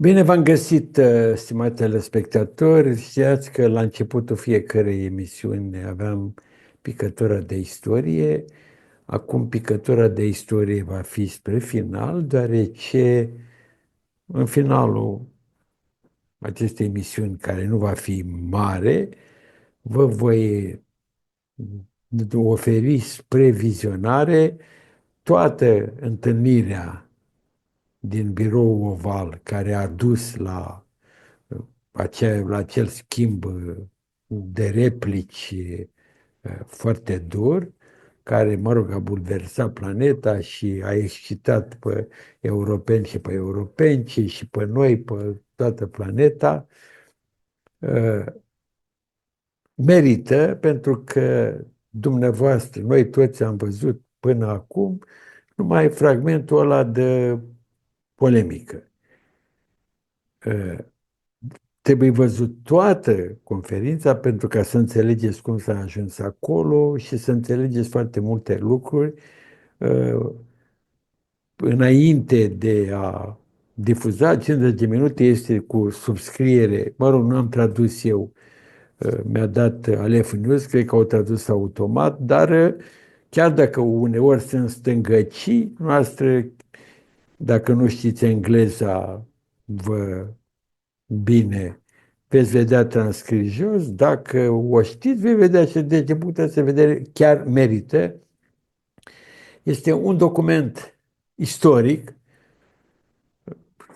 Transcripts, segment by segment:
Bine v-am găsit, stimați telespectatori. Știați că la începutul fiecărei emisiuni aveam picătura de istorie. Acum picătura de istorie va fi spre final, deoarece în finalul acestei emisiuni, care nu va fi mare, vă voi oferi spre vizionare toată întâlnirea din birou oval care a dus la acel schimb de replici foarte dur, care, mă rog, a bulversat planeta și a excitat pe europeni și pe europeni și pe noi, pe toată planeta. Merită pentru că dumneavoastră, noi toți am văzut până acum numai fragmentul ăla de polemică. Trebuie văzut toată conferința pentru ca să înțelegeți cum s-a ajuns acolo și să înțelegeți foarte multe lucruri înainte de a difuza. 50 de minute este cu subscriere. Mă rog, nu am tradus eu. Mi-a dat Alef News, cred că au tradus automat, dar chiar dacă uneori sunt stângăcii noastre, dacă nu știți engleza, vă bine, veți vedea transcris jos. Dacă o știți, veți vedea și de debuta să vedere, chiar merită. Este un document istoric.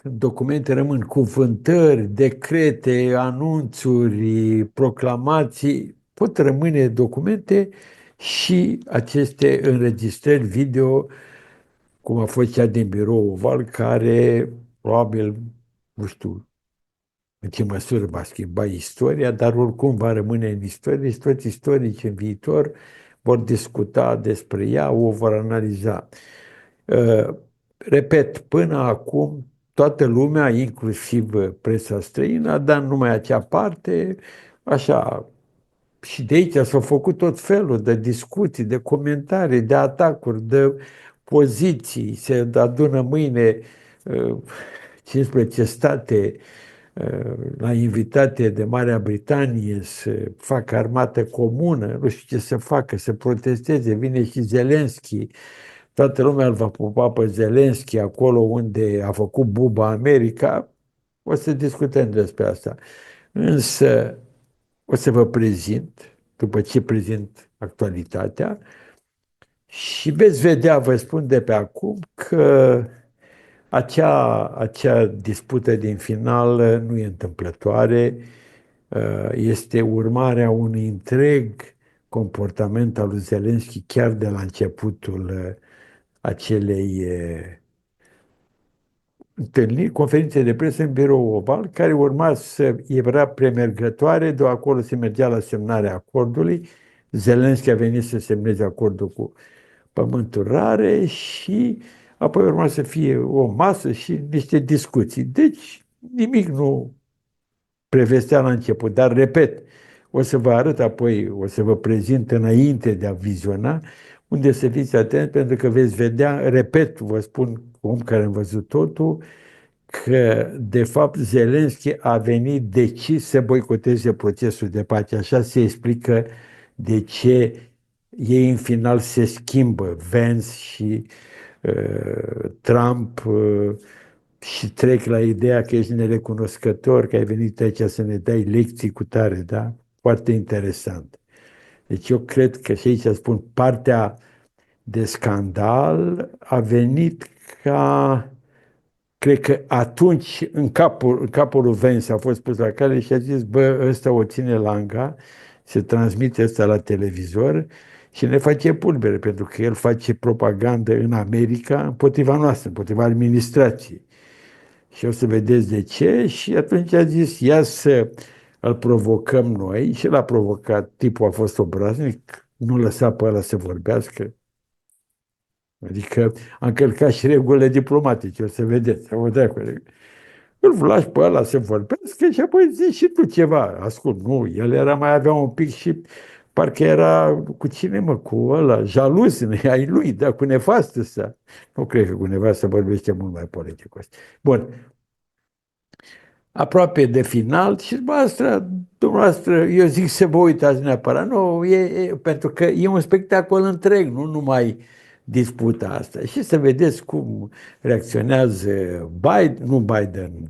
Documente rămân cuvântări, decrete, anunțuri, proclamații, pot rămâne documente și aceste înregistrări video, cum a fost cea din birou oval, care probabil, nu știu în ce măsură va schimba istoria, dar oricum va rămâne în istorie și toți istorici în viitor vor discuta despre ea, o vor analiza. Repet, până acum toată lumea, inclusiv presa străină, a dat numai acea parte, așa, și de aici s-au făcut tot felul de discuții, de comentarii, de atacuri, de poziții. Se adună mâine 15 state la invitate de Marea Britanie să facă armată comună, nu știu ce să facă, să protesteze. Vine și Zelensky. Toată lumea îl va pupa pe Zelensky acolo unde a făcut buba America. O să discutăm despre asta. Însă o să vă prezint, după ce prezint actualitatea, și veți vedea, vă spun de pe acum, că acea dispută din final nu e întâmplătoare, este urmarea unui întreg comportament al lui Zelensky chiar de la începutul acelei întâlniri, conferințe de presă în birou oval, care urma să era premergătoare, de acolo se mergea la semnarea acordului. Zelensky a venit să semneze acordul cu pământul rare și apoi urma să fie o masă și niște discuții. Deci nimic nu prevestea la început, dar repet, o să vă arăt apoi, o să vă prezint înainte de a viziona, unde să fiți atenți, pentru că veți vedea, repet, vă spun, om care am văzut totul, că de fapt Zelensky a venit decis să boicoteze procesul de pace. Așa se explică de ce ei în final se schimbă, Vance și Trump, și trec la ideea că ești nerecunoscător, că ai venit aici să ne dai lecții cu tare, da? Foarte interesant. Deci eu cred că, și aici spun, partea de scandal a venit ca, cred că atunci în capul lui Vance a fost pus la cale și a zis, bă, ăsta o ține langa, se transmite ăsta la televizor și ne face pulbere, pentru că el face propagandă în America împotriva noastră, împotriva administrației. Și o să vedeți de ce. Și atunci a zis, ia să îl provocăm noi. Și l-a provocat. Tipul a fost obraznic, nu lăsa pe ăla să vorbească. Adică a încălcat și regulile diplomatice, o să vedeți. Îl lași pe ăla să vorbească și apoi zici și tu ceva. Ascult, nu, el era mai avea un pic și parcă era cu cine, mă, cu ăla, jaluz ai lui, dar cu nevastă sa. Nu cred că cu nevastă vorbește mult mai politicos. Bun. aproape de final și dumneavoastră, eu zic să vă uitați neapărat. Nu, pentru că e un spectacol întreg, nu numai disputa asta. Și să vedeți cum reacționează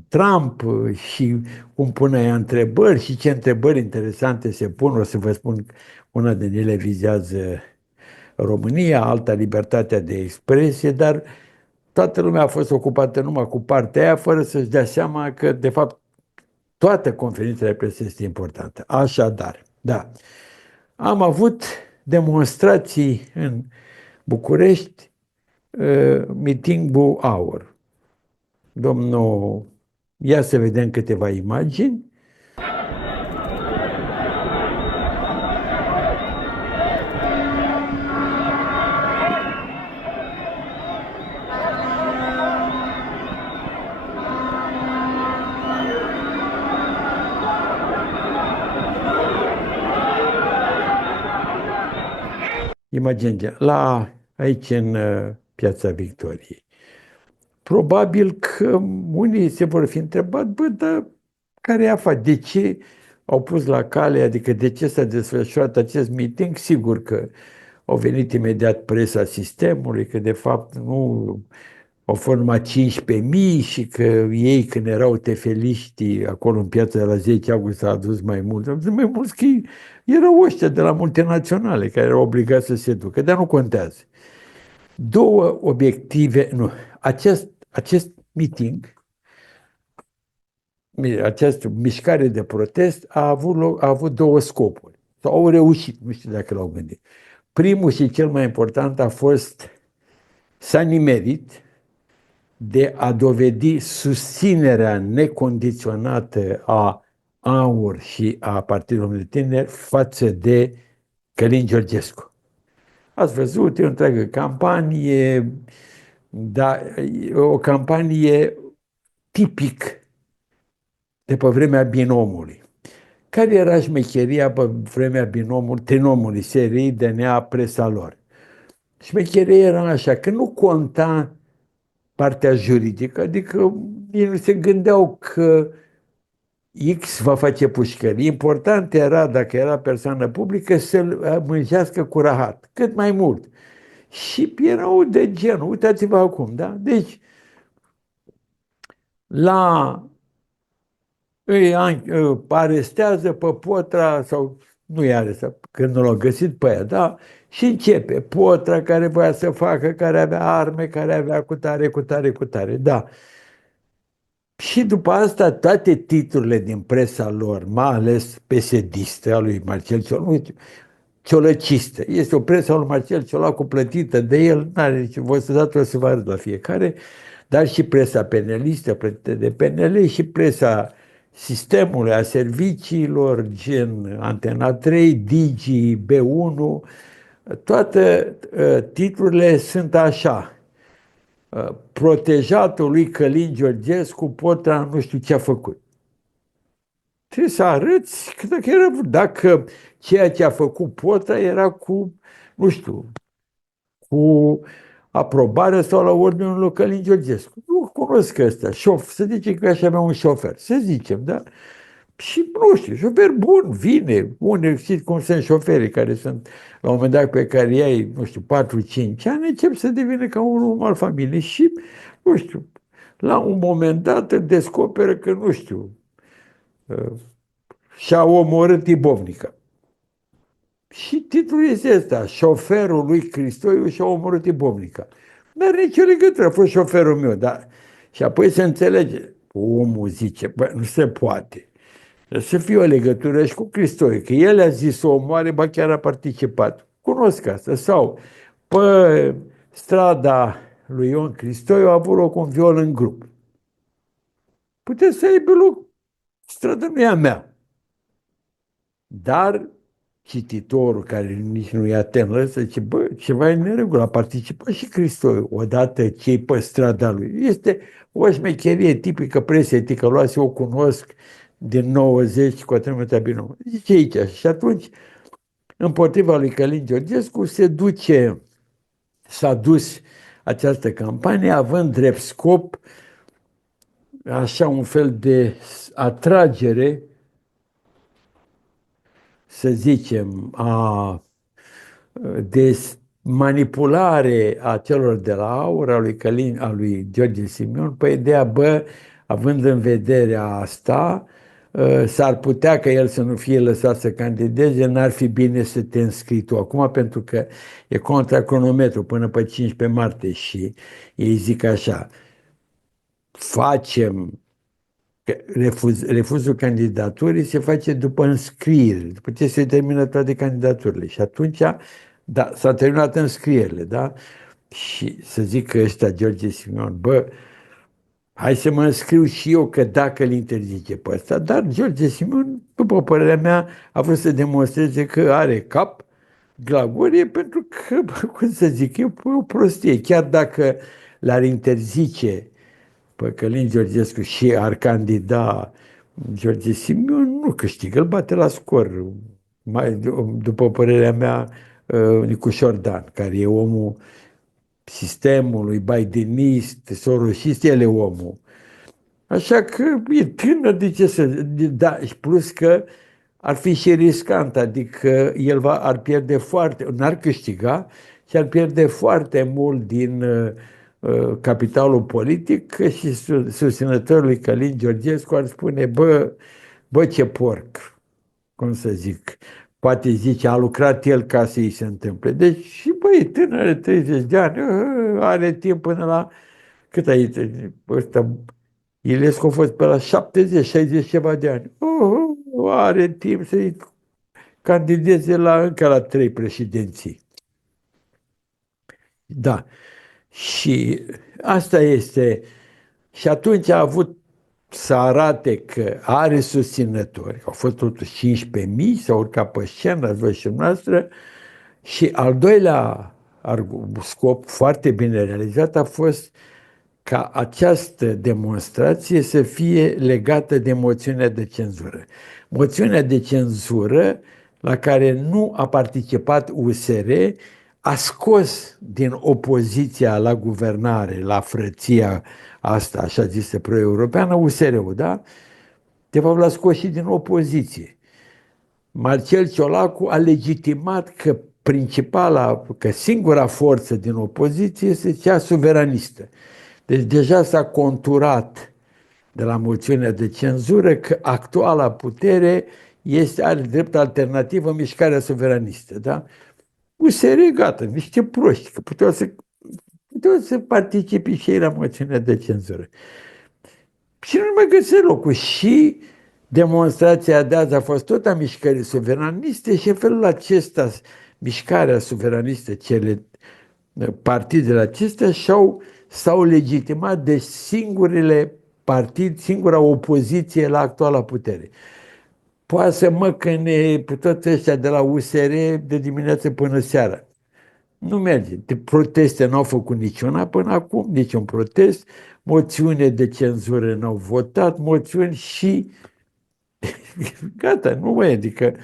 Trump și cum pune ea întrebări și ce întrebări interesante se pun. O să vă spun, una din ele vizează România, alta libertatea de expresie, dar toată lumea a fost ocupată numai cu partea aia, fără să-și dea seama că, de fapt, toată conferința de presă este importantă. Așadar, da, am avut demonstrații în București, meeting-ul Hour. Domnul, ia să vedem câteva imagini. Imagine, aici în Piața Victoriei. Probabil că unii se vor fi întrebat, dar care e afacerea? De ce au pus la cale, adică de ce s-a desfășurat acest meeting? Sigur că au venit imediat presa sistemului, că de fapt nu au fost numai 15.000 și că ei, când erau tefeliștii acolo în piața de la 10 august, s-a adus mai mult. Au adus mai mulți că erau ăștia de la multinaționale care erau obligați să se ducă, dar nu contează. Două obiective, nu, acest meeting, această mișcare de protest a avut două scopuri. Sau au reușit, nu știu dacă l-au gândit. Primul și cel mai important a fost s-a nimerit de a dovedi susținerea necondiționată a AUR și a Partidului Tineri față de Călin Georgescu. Ați văzut, e o întreagă campanie, dar o campanie tipic de pe vremea binomului. Care era șmecheria pe vremea trinomului, serii DNA presa lor? Șmecheria era așa, că nu conta partea juridică, adică ei nu se gândeau că X va face pușcării. Important era, dacă era persoană publică, să-l mânjească cu rahat, cât mai mult. Și erau de genul, uitați-vă acum, da? Deci, îi arestează pe Potra, sau nu i arestă, când nu l-au găsit pe ea, da? Și începe Potra care voia să facă, care avea arme, care avea cu tare, da. Și după asta toate titlurile din presa lor, mai ales PSD-istă, a lui Marcel Ciolăcistă. Este o presă a lui Marcel Ciolacu plătită de el, n-are nici, vă să vă arăt la fiecare, dar și presa penelistă plătită de PNL și presa sistemului, a serviciilor, gen Antena 3, Digi, B1, toate titlurile sunt așa. Protejatul lui Călin Georgescu, Potra nu știu ce a făcut. Trebuie să arăți că dacă ceea ce a făcut Potra era cu, nu știu, cu aprobare sau la ordinul lui Călin Georgescu. Nu cunosc ăsta. Să zicem că aș avea un șofer. Să zicem, da? Și, nu știu, șofer bun, vine. Unde știți cum sunt șoferii care sunt, la un moment dat, pe care ai, nu știu, 4-5 ani, încep să devină ca un om al familiei și, nu știu, la un moment dat îl descoperă că, nu știu, și-a omorât Ibovnica. Și titlul este ăsta, șoferul lui Cristoiu și-a omorât Ibovnica. Nu are nicio legătură, a fost șoferul meu, dar... Și apoi se înțelege, omul zice, bă, nu se poate. Să fie o legătură și cu Cristoiu, că el a zis să o omoare, ba chiar a participat. Cunosc asta. Sau pe strada lui Ion Cristoiu a avut loc un viol în grup. Puteți să aibă loc, strada nu e a mea. Dar cititorul care nici nu e atent la ăsta zice, bă, ceva e neregulă, a participat și Cristoiu odată ce-i pe strada lui. Este o șmecherie tipică presei ticăloase, o cunosc din 90 cu atribuția binomului. Zice aici. Și atunci, împotriva lui Călin Georgescu, s-a dus această campanie având drept scop așa un fel de atragere, să zicem, de manipulare a celor de la AUR, a lui Călin, a lui George Simion, pe ideea, bă, având în vedere asta, s-ar putea ca el să nu fie lăsat să candideze, n-ar fi bine să te înscrii tu acum, pentru că e contra cronometru până pe 15 martie și ei zic așa, facem refuzul candidaturii se face după înscriere, după ce se termină toate candidaturile. Și atunci, da, s-au terminat înscrierile, da? Și să zic că ăsta, George Simion, bă, hai să mă înscriu și eu, că dacă îl interzice pe ăsta. Dar George Simion, după părerea mea, a vrut să demonstreze că are cap, glagorie, pentru că, bă, cum să zic, e o prostie. Chiar dacă l-ar interzice pe Călin Georgescu și ar candida George Simion, nu câștigă, îl bate la scor. Mai, după părerea mea, Nicu Șordan, care e omul sistemului, bidenist, sorosist, el e omul. Așa că e tânăr, de ce să... Da, și plus că ar fi și riscant, adică el ar pierde foarte, n-ar câștiga și ar pierde foarte mult din capitalul politic și susținătorul lui Călin Georgescu ar spune, bă, ce porc, cum să zic, poate zice, a lucrat el ca să-i se întâmple. Deci, și băi, tânăr, 30 de ani, are timp până la, cât ai, ăsta, Ilescu a fost pe la 70, 60 ceva de ani. Are timp să-i candideze încă la 3 președinții. Da. Și asta este. Și atunci a avut să arate că are susținători. Au fost totuși 15.000, s-au urcat pe scenă, ați văzut și noastră. Și al doilea scop foarte bine realizat a fost ca această demonstrație să fie legată de moțiunea de cenzură. Moțiunea de cenzură la care nu a participat USR a scos din opoziția la guvernare, la frăția asta, așa zisă pro-europeană, USR-ul, da? De fapt l-a scos și din opoziție. Marcel Ciolacu a legitimat că singura forță din opoziție este cea suveranistă. Deci deja s-a conturat de la moțiunea de cenzură că actuala putere are drept alternativă mișcarea suveranistă. Da? USR, gata, niște proști, că puteau să participe și ei la moțiunea de cenzură. Și nu mai găsesc locul. Și demonstrația de azi a fost tot a mișcării suveraniste și în felul acesta, mișcarea suveranistă, partidele acestea s-au legitimat de singura opoziție la actuala putere. Poate să măcăne pe toți ăștia de la USR de dimineață până seara. Nu merge. De proteste n-au făcut niciuna până acum, niciun protest, moțiune de cenzură n-au votat, moțiuni și gata, nu mai e. Adică,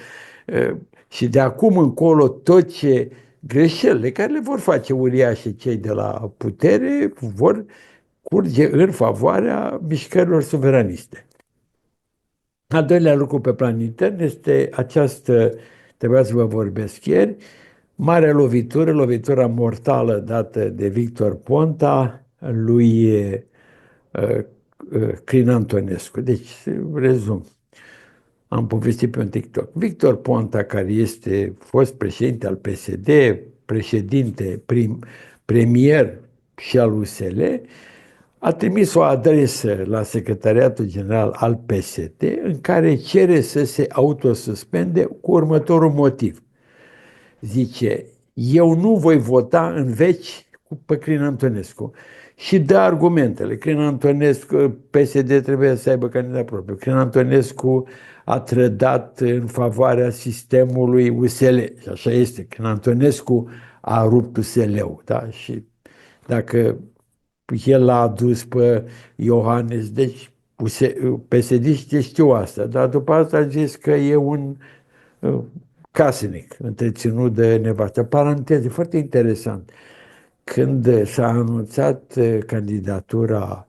și de acum încolo tot ce greșelile care le vor face uriașe cei de la putere vor curge în favoarea mișcărilor suveraniste. Al doilea lucru pe plan intern este trebuia să vă vorbesc ieri, marea lovitura mortală dată de Victor Ponta lui Crin Antonescu. Deci, rezum, am povestit pe un TikTok. Victor Ponta, care este fost președinte al PSD, președinte, premier și al USL, a trimis o adresă la Secretariatul General al PSD în care cere să se autosuspende cu următorul motiv. Zice, eu nu voi vota în veci pe Crin Antonescu. Și dă argumentele. Crin Antonescu, PSD trebuie să aibă candidat propriu. Crin Antonescu a trădat în favoarea sistemului USL. Și așa este. Crin Antonescu a rupt USL-ul. Da? Și dacă el l-a adus pe Iohannis, deci PSD-știi știu asta. Dar după asta a zis că e un casnic întreținut de nevastă. Paranteză, foarte interesant. Când s-a anunțat candidatura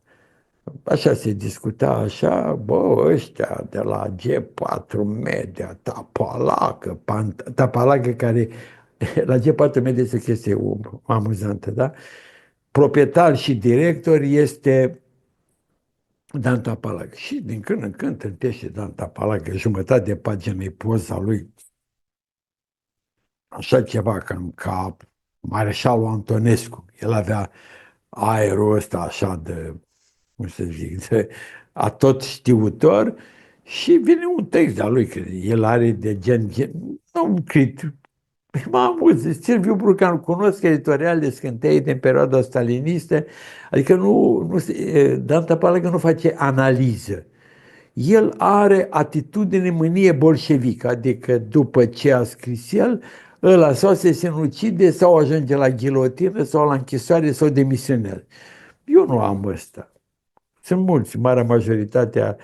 Așa se discuta, așa, bă, ăștia de la G4 Media, Tapalacă care, la G4 Media este o chestie amuzantă, da? Proprietar și director este Dan Tapalacă. Și din când în când întâlnește Dan Tapalacă, jumătate de pagină e poza lui, așa ceva cam ca Mareșalul Antonescu. El avea aerul ăsta așa de, cum să zic, de a tot știutor și vine un text de-a lui, că el are de gen nu crit. Mă amuz, Silviu Brucan, cunosc editoriale scânteie din perioada stalinistă, adică Dan Tapalacă nu face analiză. El are atitudine mânie bolșevică, adică după ce a scris el, ăla sau se sinucide sau ajunge la ghilotină sau la închisoare sau demisionează. Eu nu am ăsta. Sunt mulți, marea majoritatea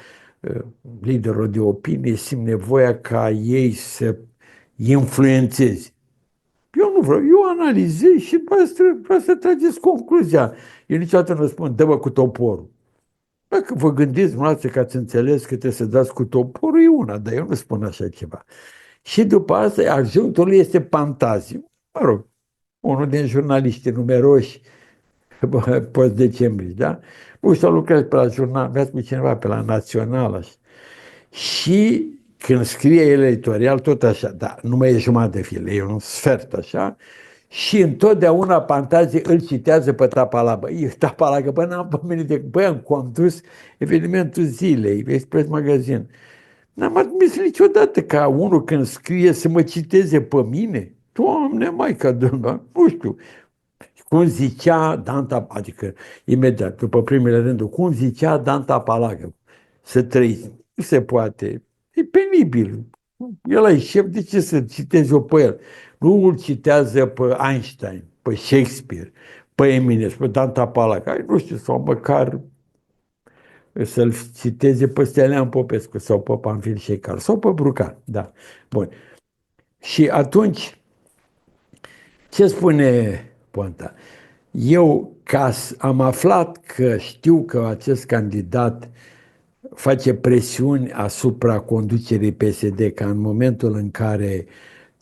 liderilor de opinie simt nevoia ca ei să influențeze. Eu nu vreau, eu analizez și vreau să trageți concluzia. Eu niciodată nu spun, dă-mă cu toporul. Dacă vă gândiți dumneavoastră că ați înțeles că trebuie să dați cu toporul, e una, dar eu nu spun așa ceva. Și după asta, adjunctul este Pantaziu. Mă rog, unul din jurnaliștii numeroși post-decembrie, da? Nu știu, lucrez pe la jurnal, mi-a spus cineva pe la Național, așa. Și când scrie el editorial, tot așa, da, nu mai e jumătate de fil, e un sfert așa, și întotdeauna Pantazie îl citează pe Tapalabă. Tapalabă, bă, n-am pomenit de... Băi, am condus evenimentul zilei, Express Magazin. N-am admis niciodată ca unul când scrie să mă citeze pe mine. Doamne, Maica Domnului, nu știu. Cum zicea Dan Tapalagă, adică imediat, după primele rânduri, cum zicea Dan Tapalagă, să trăiți. Nu se poate. E penibil. El e șef, de ce să citezi eu pe el? Nu îl citează pe Einstein, pe Shakespeare, pe Eminescu, pe Dan Tapalagă, nu știu, sau măcar să-l citeze pe Stelian Popescu sau pe Panfil Șecar sau pe Brucan. Da. Bun. Și atunci, ce spune Ponta? Eu am aflat că știu că acest candidat face presiuni asupra conducerii PSD, ca în momentul în care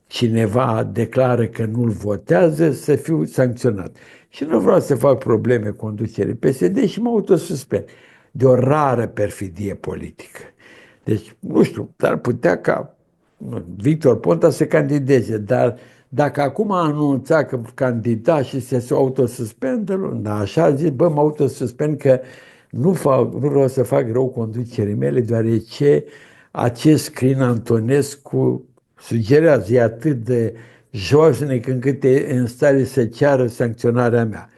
cineva declară că nu-l votează, să fiu sancționat. Și nu vreau să fac probleme conducerii PSD și mă autosuspend de o rară perfidie politică. Deci, nu știu, dar putea ca Victor Ponta să candideze, dar dacă acum a anunțat că candida și se autosuspendă, da, așa a zis, bă, mă autosuspend că nu vreau să fac rău conducerii mele, deoarece acest Crin Antonescu sugerează, e atât de josnic încât e în stare să ceară sancționarea mea.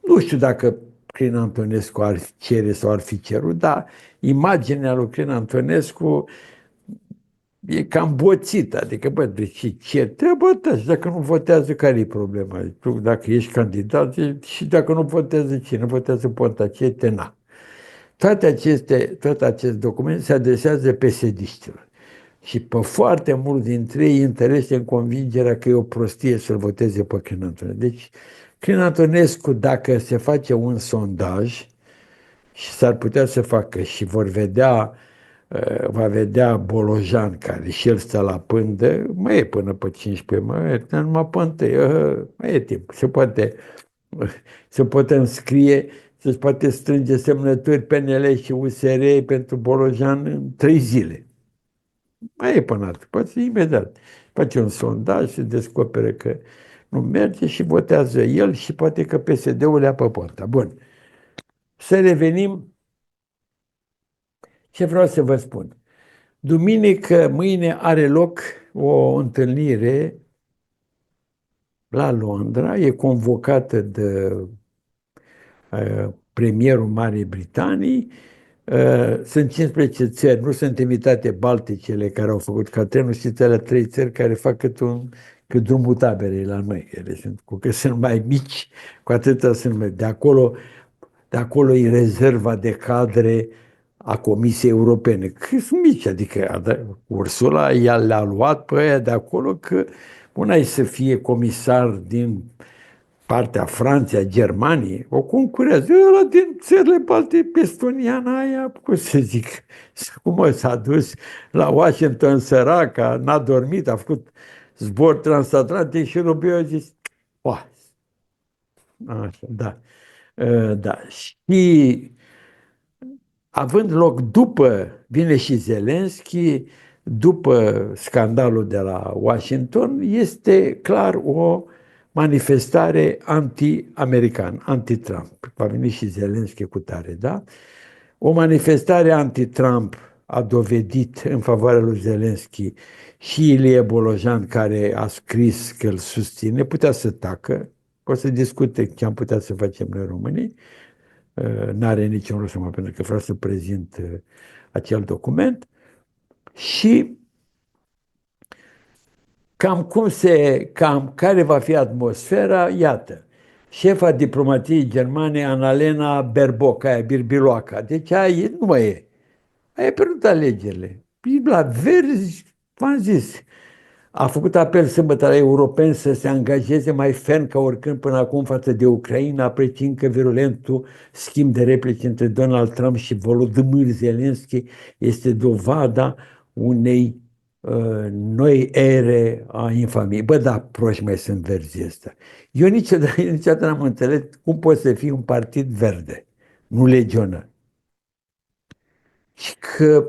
Nu știu dacă Crin Antonescu ar cere sau ar fi cerut, dar imaginea lui Crin Antonescu e cam boțită, adică, bă, deci ce treabă ta? Și dacă nu votează, care e problema? Tu, dacă ești candidat, și dacă nu votează, cine votează Ponta? Ce tena? Tot acest document se adresează PSD-știlor. Și pe foarte mulți dintre ei interesează în convingerea că e o prostie să-l voteze pe Crin Antonescu. Deci, Crin Antonescu, dacă se face un sondaj, și s-ar putea să facă și va vedea Bolojan, care și el stă la pândă, mai e până pe 15, numai pe 1, mai e timp, se poate înscrie, se poate strânge semnături PNL și USR pentru Bolojan în 3 zile. Mai e până atât, poate imediat. Face un sondaj, se descoperă că nu merge și votează el și poate că PSD-ul le-a pe Ponta. Bun. Să revenim. Ce vreau să vă spun? Duminică, mâine are loc o întâlnire la Londra, e convocată de premierul Marii Britanii. Sunt 15 țări, nu sunt invitate Balticele care au făcut Caterinul, știți, alea 3 țări care fac cât drumul taberei la noi. Ele sunt, cu cât sunt mai mici, cu atâta sunt mai. De acolo e rezerva de cadre a Comisiei Europene. Cât sunt mici, adică Ursula le-a luat pe aia de acolo că una e să fie comisar din partea Franței, a Germaniei, o concurează. Ăla din țările balte, estoniana aia, cum să zic, cum s-a dus la Washington săraca, n-a dormit, a făcut zbor transatlantic și Rubio a zis, "Oa, așa, da. Da. Și având loc vine și Zelensky, după scandalul de la Washington, este clar o manifestare anti-american, anti-Trump. Va veni și Zelensky cu tare, da? O manifestare anti-Trump a dovedit în favoarea lui Zelensky și Ilie Bolojan, care a scris că îl susține, putea să tacă, o să discute ce am putea să facem noi românii, n-are niciun rost pentru că vreau să prezint acel document și cam care va fi atmosfera, iată, șefa diplomatiei germane, Annalena Baerbock, aia birbiloaca, deci aia nu mai e, aia a pierdut alegerile, la Verzi, v-am zis, a făcut apel sâmbătă la europeni să se angajeze mai ferm ca oricând până acum față de Ucraina, apreciind că virulentul schimb de replici între Donald Trump și Volodymyr Zelensky este dovada unei noi ere a infamiei. Bă, da, proști mai sunt Verzi ăsta. Eu niciodată n-am înțeles cum poate să fie un partid verde, nu legionar. Și că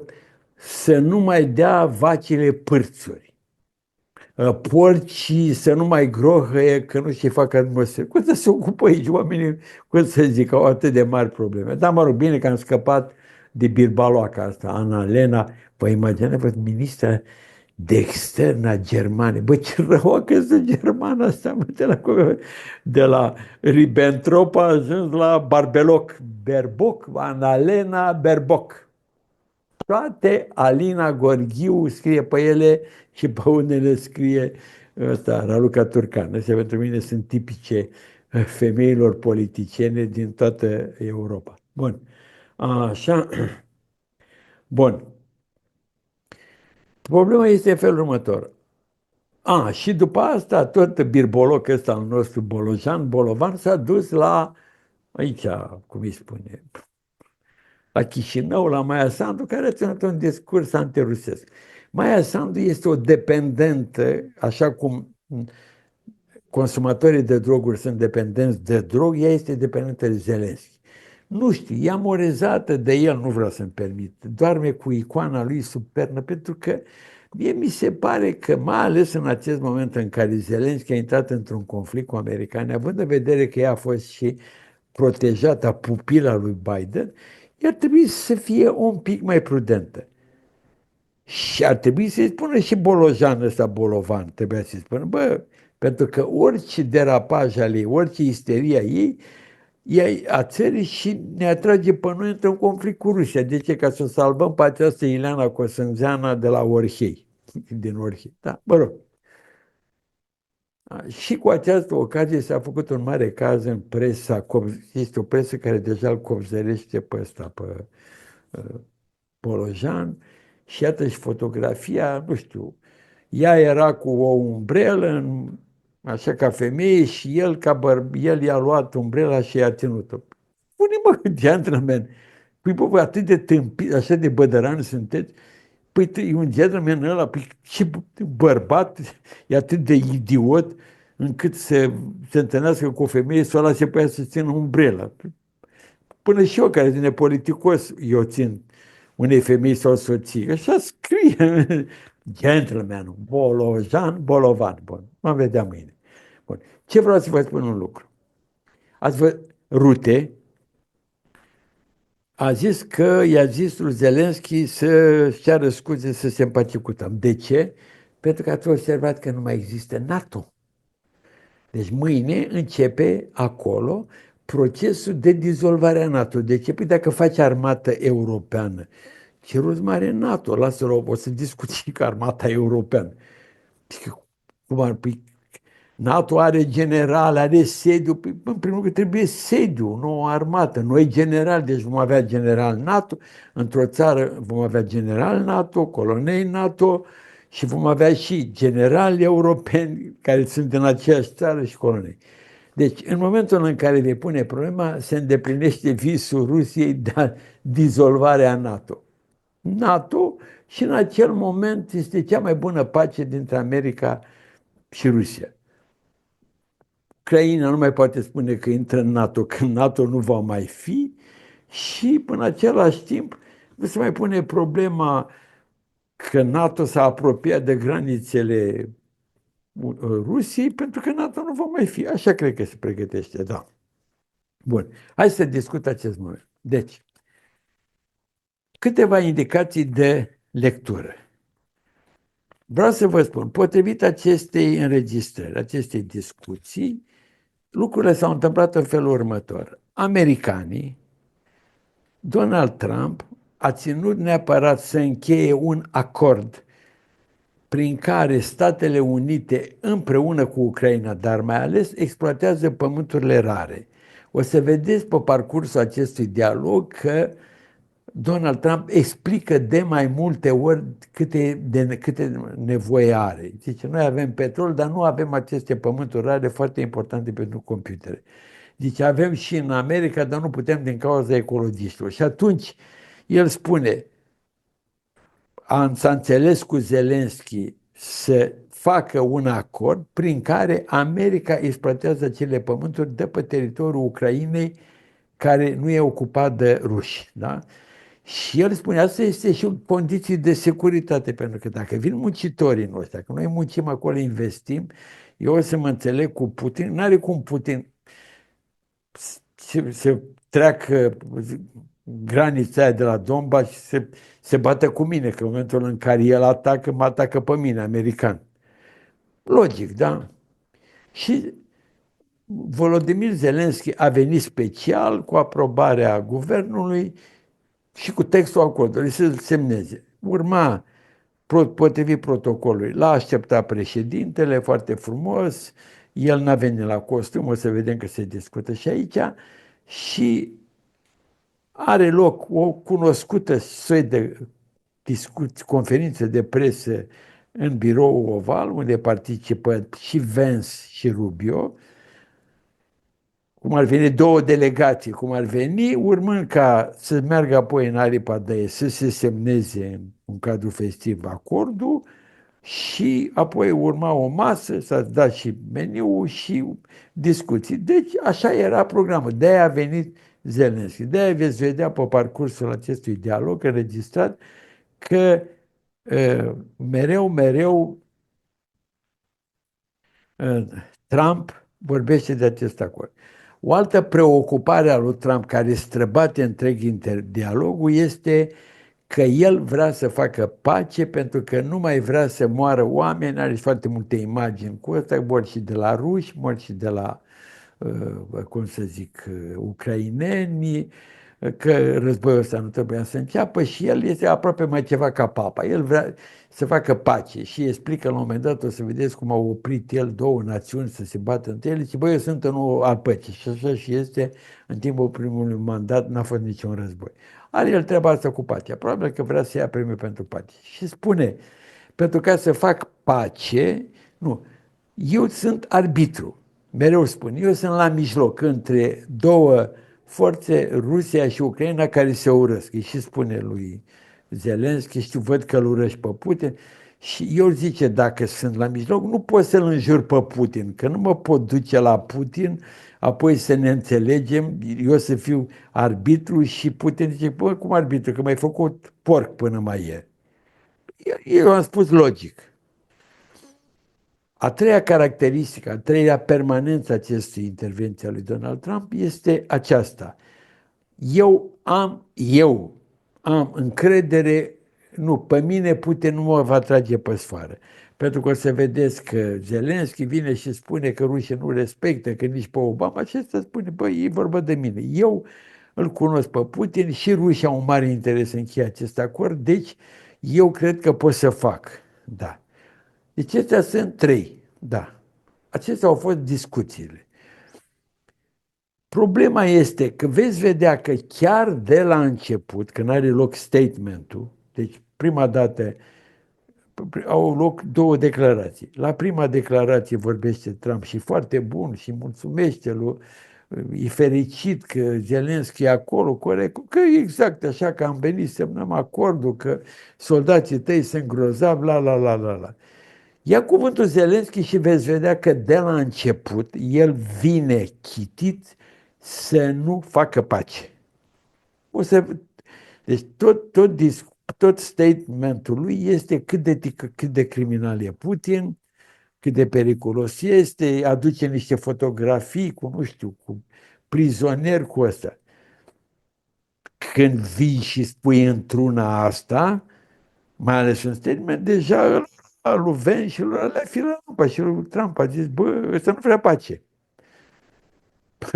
să nu mai dea vacile pârțuri. Porcii să nu mai grohăie că nu știu ce fac atmosferă. Cum să se ocupă aici oamenii, cum să zic, au atât de mari probleme. Dar mă rog, bine că am scăpat de birbaloaca asta, Annalena. Vă imaginați, ministra de externă a Germaniei. Bă, ce răoacă sunt germană asta, mă, de la Ribbentrop a ajuns la Barbeloc. Baerbock, Annalena Baerbock. Toate Alina Gorghiu scrie pe ele și pe unele scrie ăsta, Raluca Turcan. Astea pentru mine sunt tipice femeilor politiciene din toată Europa. Bun. Așa. Bun. Problema este în felul următor. Și după asta, tot birboloc ăsta al nostru Bolovan s-a dus la, aici, cum îi spune, la Chișinău, la Maia Sandu, care a ținut un discurs antirusesc. Maia Sandu este o dependentă, așa cum consumatorii de droguri sunt dependenți de drog, ea este dependentă de Zelensky. Nu știu, e amorezată de el, nu vreau să-mi permit, doarme cu icoana lui sub pernă, pentru că mie mi se pare că, mai ales în acest moment în care Zelensky a intrat într-un conflict cu americanii, având în vedere că ea a fost și protejată, pupila lui Biden, ar trebui să fie un pic mai prudentă. Și ar trebui să-i spună și Bolojan ăsta, Bolovan, trebuia să-i spună, bă, pentru că orice derapaj al ei, orice isteria ei, e a țării și ne atrage pe noi într-un conflict cu Rusia. De ce? Ca să o salvăm pe această Ileana Cosânzeana de la Orhei, din Orhei. Da, mă rog. Și cu această ocazie s-a făcut un mare caz în presa, este o presă care deja îl copzărește pe ăsta, pe Bolojan, și iată și fotografia, nu știu, ea era cu o umbrelă, așa ca femeie, și el, el i-a luat umbrela și i-a ținut-o. Pune-mă, gentleman, păi bă, atât de tâmpit, așa de bădărani sunteți, păi e un gentleman ăla, păi ce bărbat, e atât de idiot, încât să se întâlnească cu o femeie, să o lase pe ea să țină umbrela. Până și eu, care sunt nepoliticos, eu țin unei femei sau soții. Așa scrie gentleman, Bolovan. Bun, mă vedea mâine. Bun. Ce vreau să vă spun un lucru. Ați văzut, Rute a zis că i-a zis lui Zelensky să-și ceară scuze, să se împace cu Trump. De ce? Pentru că ați observat că nu mai există NATO. Deci mâine începe acolo procesul de dizolvare a NATO. De ce? Păi dacă faci armată europeană, ce rost mare NATO? Lasă-l, o să discut și cu armata europeană. Cum ar fi? NATO are general, are sediu. În primul rând trebuie sediu, nu o armată. Noi general, deci vom avea general NATO. Într-o țară vom avea general NATO, colonei NATO și vom avea și generali europeni care sunt din aceeași țară și colonei. Deci, în momentul în care vei pune problema, se îndeplinește visul Rusiei de dizolvarea NATO. NATO și în acel moment este cea mai bună pace dintre America și Rusia. Ucraina nu mai poate spune că intră în NATO, că NATO nu va mai fi și până același timp nu se mai pune problema că NATO s-a apropiat de granițele Rusiei pentru că NATO nu va mai fi. Așa cred că se pregătește, da. Bun, hai să discut acest moment. Deci, câteva indicații de lectură. Vreau să vă spun, potrivit acestei înregistrări, acestei discuții, lucrurile s-au întâmplat în felul următor. Americanii, Donald Trump a ținut neapărat să încheie un acord prin care Statele Unite împreună cu Ucraina, dar mai ales exploatează pământurile rare. O să vedeți pe parcursul acestui dialog că Donald Trump explică de mai multe ori câte nevoie are. Zice, noi avem petrol, dar nu avem aceste pământuri rare foarte importante pentru computere. Zice, avem și în America, dar nu putem din cauza ecologiștilor. Și atunci el spune, s-a înțeles cu Zelensky să facă un acord prin care America exploatează acele pământuri de pe teritoriul Ucrainei care nu e ocupat de ruși. Da? Și el spune, asta este și o condiție de securitate, pentru că dacă vin muncitorii noștri, dacă noi muncim acolo, investim, eu o să mă înțeleg cu Putin, n-are cum Putin să treacă granița aia de la Donbass și se bată cu mine, că în momentul în care el atacă, mă atacă pe mine, american. Logic, da? Și Volodymyr Zelensky a venit special cu aprobarea guvernului și cu textul acordului să-l semneze. Urma, potrivit protocolului, l-a așteptat președintele foarte frumos, el n-a venit la costum, o să vedem că se discută și aici, și are loc o cunoscută soi de conferință de presă în biroul oval, unde participă și Vance și Rubio, cum ar veni două delegații, cum ar veni, urmând ca să meargă apoi în aripa de să se semneze în un cadru festiv acordul și apoi urma o masă, s-a dat și meniul și discuții. Deci așa era programul. De-aia a venit Zelensky. De-aia veți vedea pe parcursul acestui dialog înregistrat că mereu Trump vorbește de acest acord. O altă preocupare a lui Trump care străbate întreg dialogul este că el vrea să facă pace pentru că nu mai vrea să moară oameni, are foarte multe imagini cu ăsta, mor și de la ruși, mor și de la, cum să zic, ucraineni, că războiul ăsta nu trebuia să înceapă și el este aproape mai ceva ca papa. El vrea să facă pace și explică la un moment dat, o să vedeți cum au oprit el două națiuni să se bată între ele și băi, eu sunt în al păcii și așa și este, în timpul primului mandat n-a fost niciun război. Are el treaba asta cu pacea, probabil că vrea să ia premiul pentru pace. Și spune, pentru ca să fac pace, nu, eu sunt arbitru, mereu spun, eu sunt la mijloc între două forțe, Rusia și Ucraina, care se urăsc. Și spune lui Zelensky, și văd că îl urăști pe Putin, și eu zice, dacă sunt la mijloc, nu pot să-l înjur pe Putin, că nu mă pot duce la Putin, apoi să ne înțelegem, eu să fiu arbitru și Putin zice, bă, cum arbitru, că m-ai făcut porc până mai ieri. Eu am spus logic. A treia caracteristică, a treia permanență acestei intervenții a lui Donald Trump este aceasta. Eu am încredere, nu, pe mine Putin nu mă va trage pe sfoară. Pentru că o să vedeți că Zelensky vine și spune că rușii nu respectă, că nici pe Obama, și ăsta spune, băi, e vorba de mine. Eu îl cunosc pe Putin și rușii au un mare interes în încheia acest acord, deci eu cred că pot să fac. Da. Deci acestea sunt trei. Da. Acestea au fost discuțiile. Problema este că veți vedea că chiar de la început, când are loc statementul, deci prima dată au loc două declarații. La prima declarație vorbește Trump și foarte bun și mulțumește lui, e fericit că Zelensky e acolo, corect, că exact așa că am venit, semnăm acordul, că soldații tăi sunt grozavi, la. Ia cuvântul Zelensky și veți vedea că de la început el vine chitit să nu facă pace. O să, deci tot statementul lui este cât de criminal e Putin, cât de periculos este, aduce niște fotografii cu, nu știu, cu prizonieri cu ăsta. Când vii și spui într-una asta, mai ales un statement, deja lui Ven și lui alea fi la rampa și lui Trump a zis, bă, ăsta nu vrea pace.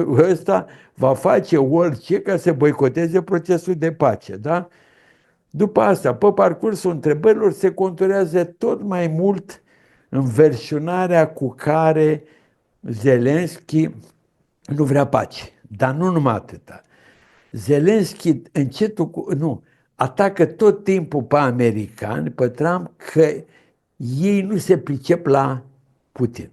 Ăsta va face orice ca să boicoteze procesul de pace, da? După asta, pe parcursul întrebărilor, se conturează tot mai mult înverșunarea cu care Zelensky nu vrea pace. Dar nu numai atâta. Zelensky atacă tot timpul pe americani, pe Trump, că ei nu se pricep la Putin.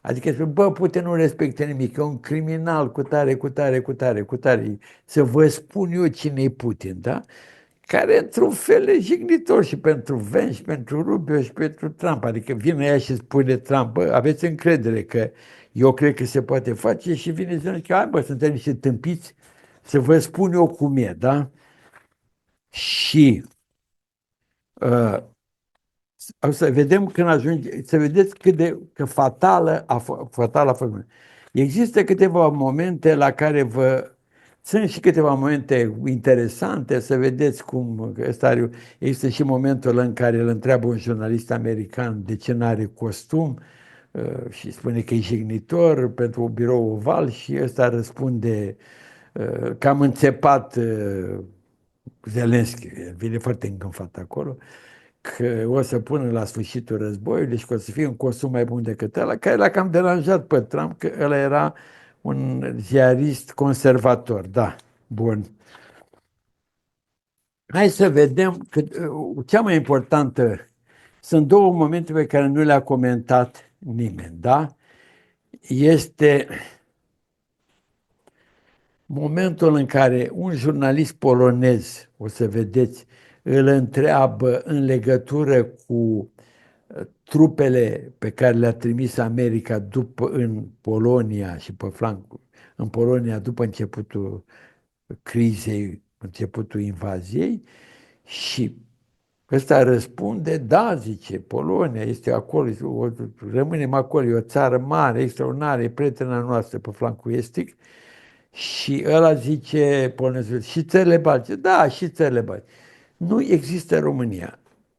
Adică spune, bă, Putin nu respectă nimic, e un criminal cu tare. Să vă spun eu cine e Putin, da? Care într-un fel e jignitor și pentru Vance, și pentru Rubio, și pentru Trump. Adică vine ea și spune Trump, bă, aveți încredere că eu cred că se poate face și vine să zice, hai bă, suntem niște tâmpiți, să vă spun eu cum e, da? Și o să vedem când ajunge, să vedeți că fatală a fost. Există câteva momente la care sunt și câteva momente interesante, să vedeți cum există și momentul în care îl întreabă un jurnalist american de ce n-are costum și spune că e jignitor pentru un birou oval și ăsta răspunde cam înțepat Zelensky, el vine foarte îngânfat acolo, că o să pună la sfârșitul războiului și că o să fie un costum mai bun decât ăla, care l-a cam deranjat pe Trump, că ăla era un ziarist conservator. Da, bun. Hai să vedem că cea mai importantă, sunt două momente pe care nu le-a comentat nimeni, da? Este momentul în care un jurnalist polonez, o să vedeți, îl întreabă în legătură cu trupele pe care le-a trimis America în Polonia și pe flancul, în Polonia după începutul crizei, începutul invaziei și ăsta răspunde, da, zice, Polonia este acolo, rămânem acolo, e o țară mare, extraordinară, e prietena noastră pe flancul estic. Și ăla zice, polonezul, și țările baltice? Da, și țările baltice. Nu există România.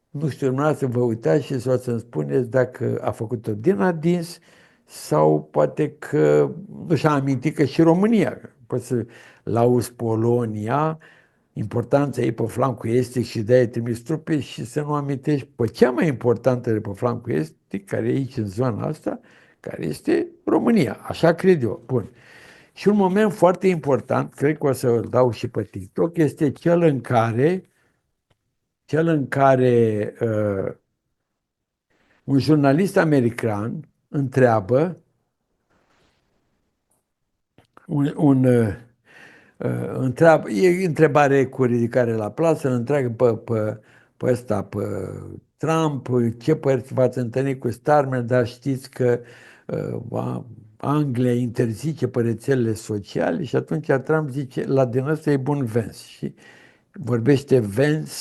Nu știu, dumneavoastră vă uitați și să-mi spuneți dacă a făcut-o din adins sau poate că nu și-a amintit că și România. Poți să lauzi Polonia, importanța ei pe flancul estic și de-aia ai trimis trupe și să nu amintești pe cea mai importantă de pe flancul estic, care e aici în zona asta, care este România. Așa cred eu. Bun. Și un moment foarte important, cred că o să îl dau și pe TikTok, este cel în care un jurnalist american întreabă e întrebare cu ridicare la plasă, îl întreabă pe ăsta, pe Trump, ce părți v-ați întâlnit cu Starmer, dar știți că Anglia interzice pe rețelele sociale și atunci Trump zice, la din ăsta e bun Vance. Și vorbește Vance,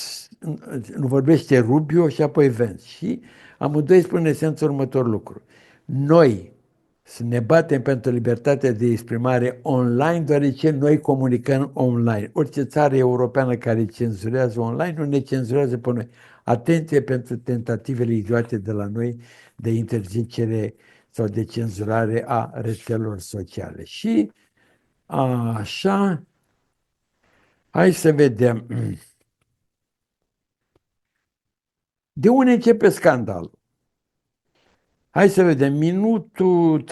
nu vorbește Rubio și apoi Vance. Și amândoi spun în esență următorul lucru. Noi să ne batem pentru libertatea de exprimare online, deoarece noi comunicăm online. Orice țară europeană care cenzurează online nu ne cenzurează pe noi. Atenție pentru tentativele idiote de la noi de interzicere sau de cenzurare a rețelelor sociale. Și așa, hai să vedem. De unde începe scandalul? Hai să vedem, minutul 39,27.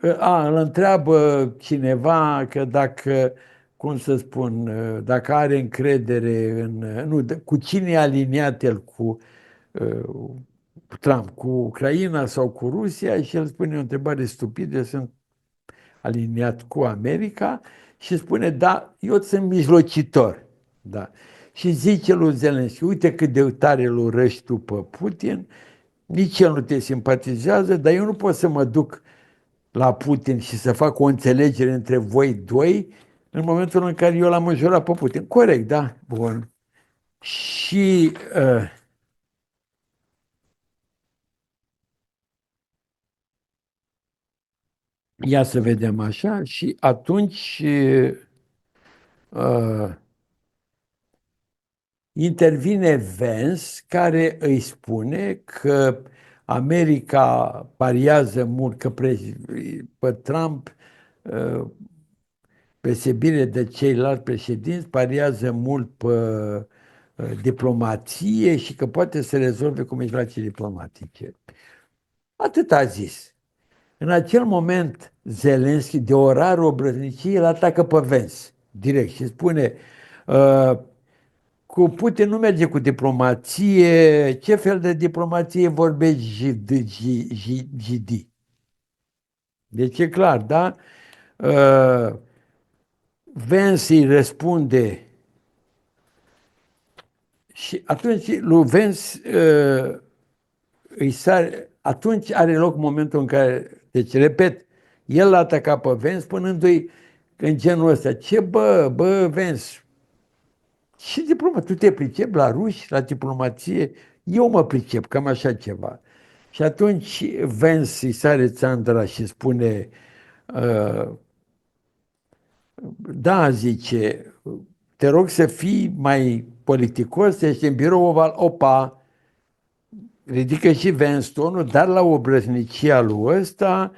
Îl întreabă cineva că dacă cum să spun, dacă are încredere nu, cu cine e aliniat el, cu Trump, cu Ucraina sau cu Rusia, și el spune o întrebare stupidă, sunt aliniat cu America, și spune, da, eu sunt mijlocitor. Da. Și zice lui Zelensky, uite cât de tare îl urăști tu pe Putin, nici el nu te simpatizează, dar eu nu pot să mă duc la Putin și să fac o înțelegere între voi doi în momentul în care eu l-am înjurat pe Putin. Corect, da? Bun. Și ia să vedem așa, și atunci intervine Vance, care îi spune că America pariază mult, că pe Trump, pe sebire de ceilalți președinți, pariază mult pe diplomație și că poate să rezolve cu mijloace diplomatice. Atât a zis. În acel moment, Zelensky, de o rară obrăznicie, îl atacă pe Vance, direct, și spune cu Putin nu merge cu diplomație, ce fel de diplomație vorbești GD? Deci e clar, da? Vance îi răspunde și atunci lui Vance atunci are loc momentul în care, deci repet, el l-a atacat pe Vance spunându-i în genul ăsta, bă, Vance, și diplomat, tu te pricepi la ruși, la diplomație? Eu mă pricep, cam așa ceva. Și atunci Vance îi sare țandra și spune, da, zice, te rog să fii mai politicos, ești în birou oval, opa, ridică și Vance tonul, dar la obrăznicia lui ăsta,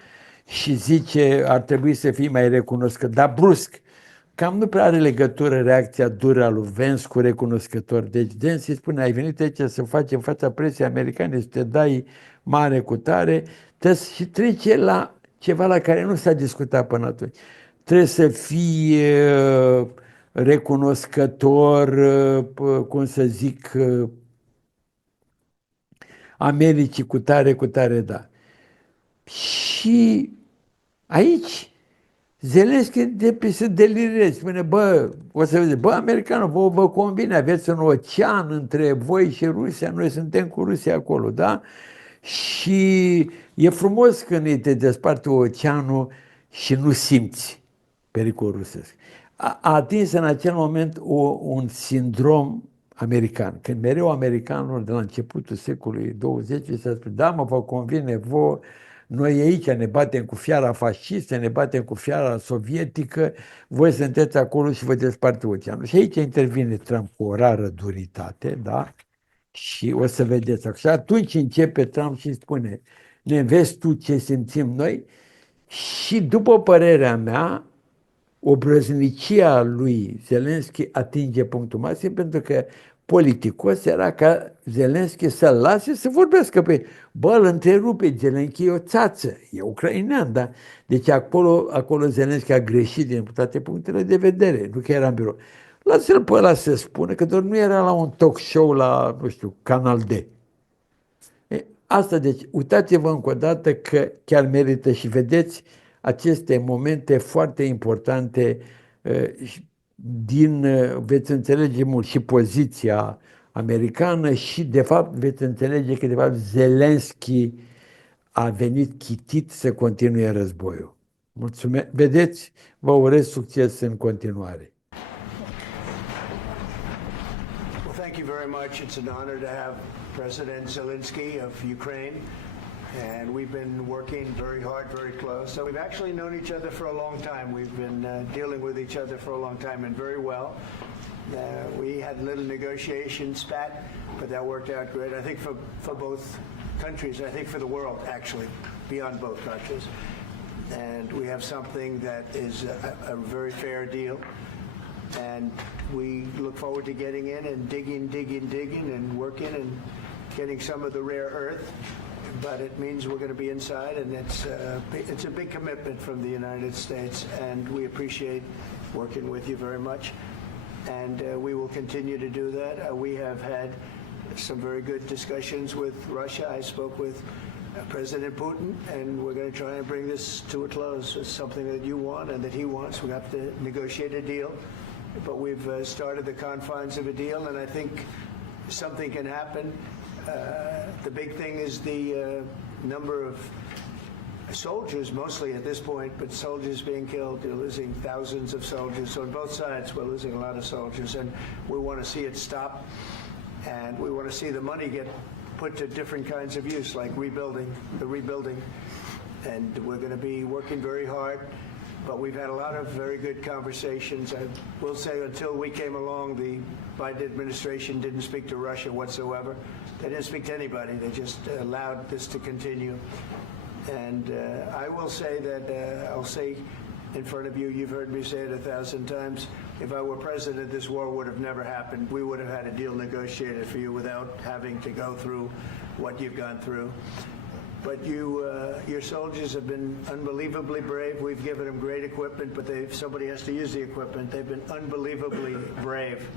și zice, ar trebui să fii mai recunoscător, dar brusc. Cam nu prea are legătură reacția dură a lui Vance cu recunoscător. Deci Vance îi spune, ai venit aici să faci în fața presiei americane, să te dai mare cu tare, și trece la ceva la care nu s-a discutat până atunci. Trebuie să fii recunoscător, cum să zic, Americii cu tare, da. Și aici Zelensky să delireze, spune, bă, o să vedeți, bă, americanul, vă convine, aveți un ocean între voi și Rusia, noi suntem cu Rusia acolo, da? Și e frumos când îi te desparte oceanul și nu simți pericolul rusesc. A atins în acel moment un sindrom american, când mereu americanul de la începutul secolului 20 s-a spus, da, mă, vă convine vouă, noi aici ne batem cu fiara fascistă, ne batem cu fiara sovietică, voi sunteți acolo și vă desparte oceanul. Și aici intervine Trump cu o rară duritate, da? Și o să vedeți. Și atunci începe Trump și spune, ne vezi tu ce simțim noi? Și după părerea mea, obrăznicia lui Zelensky atinge punctul maxim, pentru că politicos era ca Zelensky să-l lase să vorbească pe, bă, îl întrerupe, Zelensky e o țață, e ucrainean, da? Deci acolo Zelensky a greșit din toate punctele de vedere, nu că era în birou. Lasă-l pe ăla să spună, că doar nu era la un talk show la, nu știu, Canal D. Asta, deci, uitați-vă încă o dată că chiar merită și vedeți aceste momente foarte importante veți înțelege mult și poziția americană și, de fapt, veți înțelege că, de fapt, Zelensky a venit chitit să continue războiul. Mulțumesc! Vedeți, vă urez succes în continuare. Thank you very much. It's an honor to have President Zelensky of Ukraine, and we've been working very hard, very close. So we've actually known each other for a long time. We've been dealing with each other for a long time, and very well. We had a little negotiation spat, but that worked out great. I think for both countries, I think for the world, actually, beyond both countries. And we have something that is a very fair deal. And we look forward to getting in and digging and working and getting some of the rare earth, but it means we're going to be inside, and it's a big commitment from the United States, and we appreciate working with you very much. And we will continue to do that. We have had some very good discussions with Russia. I spoke with President Putin, and we're going to try and bring this to a close. It's something that you want and that he wants. We have to negotiate a deal, but we've started the confines of a deal, and I think something can happen. The big thing is the number of soldiers, mostly at this point, but soldiers being killed. You're losing thousands of soldiers. So on both sides, we're losing a lot of soldiers, and we want to see it stop, and we want to see the money get put to different kinds of use, like rebuilding, and we're going to be working very hard. But we've had a lot of very good conversations. I will say, until we came along, the Biden administration didn't speak to Russia whatsoever. They didn't speak to anybody. They just allowed this to continue. And I will say that, I'll say in front of you, you've heard me say it 1,000 times, if I were president, this war would have never happened. We would have had a deal negotiated for you without having to go through what you've gone through. But your soldiers have been unbelievably brave. We've given them great equipment, but somebody has to use the equipment. They've been unbelievably brave,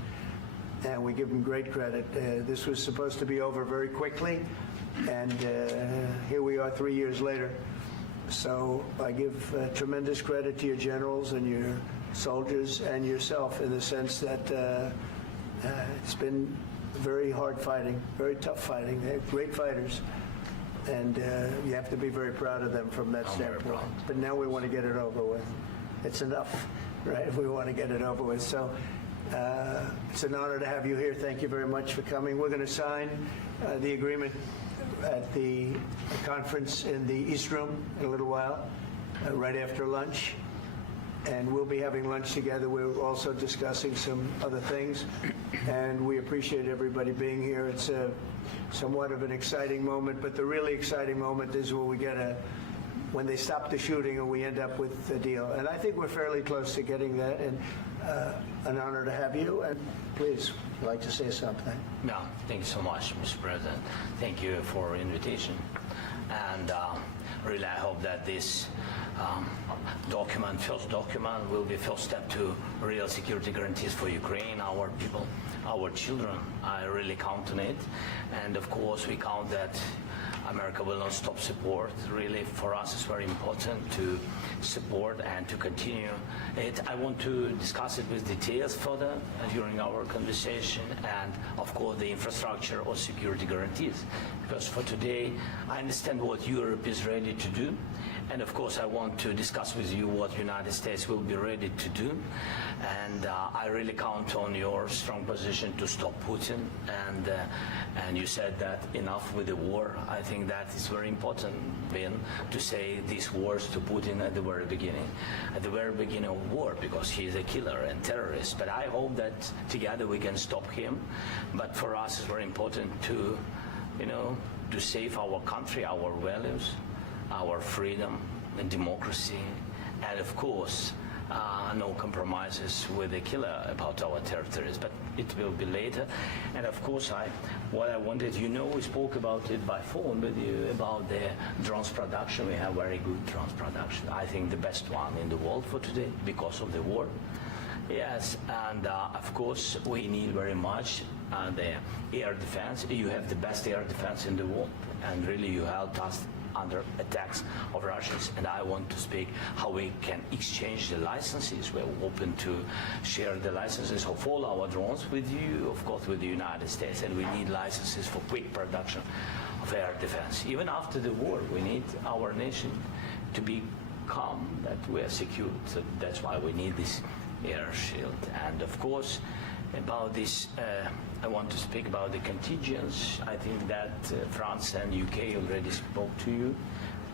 and we give them great credit. This was supposed to be over very quickly, and here we are 3 years later. So I give tremendous credit to your generals and your soldiers and yourself, in the sense that it's been very hard fighting, very tough fighting. They're great fighters, and you have to be very proud of them from that standpoint. But now we want to get it over with. It's enough, right? We want to get it over with. So it's an honor to have you here. Thank you very much for coming. We're going to sign the agreement at the conference in the East Room in a little while, right after lunch. And we'll be having lunch together. We're also discussing some other things, and we appreciate everybody being here. It's somewhat of an exciting moment, but the really exciting moment is when they stop the shooting and we end up with a deal. And I think we're fairly close to getting that, and an honor to have you. And please, I'd like to say something. No, thank you so much, Mr. President. Thank you for invitation. And really, I hope that this first document, will be first step to real security guarantees for Ukraine, our people, our children. I really count on it. And of course, we count that America will not stop support. Really, for us, it's very important to support and to continue it. I want to discuss it with details further during our conversation, and of course the infrastructure or security guarantees. Because for today, I understand what Europe is ready to do, and of course I want to discuss with you what United States will be ready to do. And I really count on your strong position to stop Putin. And you said that enough with the war. I think that is very important, Ben, to say these words to Putin at the very beginning of war, because he is a killer and terrorist. But I hope that together we can stop him. But for us, it's very important to, to save our country, our values, our freedom and democracy, and of course, no compromises with the killer about our territories, but it will be later. And of course, what I wanted, we spoke about it by phone with you, about the drones production. We have very good drones production. I think the best one in the world for today, because of the war. Yes, and of course, we need very much the air defense. You have the best air defense in the world, and really you helped us under attacks of Russians. And I want to speak how we can exchange the licenses. We're open to share the licenses of all our drones with you, of course, with the United States. And we need licenses for quick production of air defense. Even after the war, we need our nation to be calm, that we are secure. So that's why we need this air shield. And of course, about this, I want to speak about the contingents. I think that France and UK already spoke to you,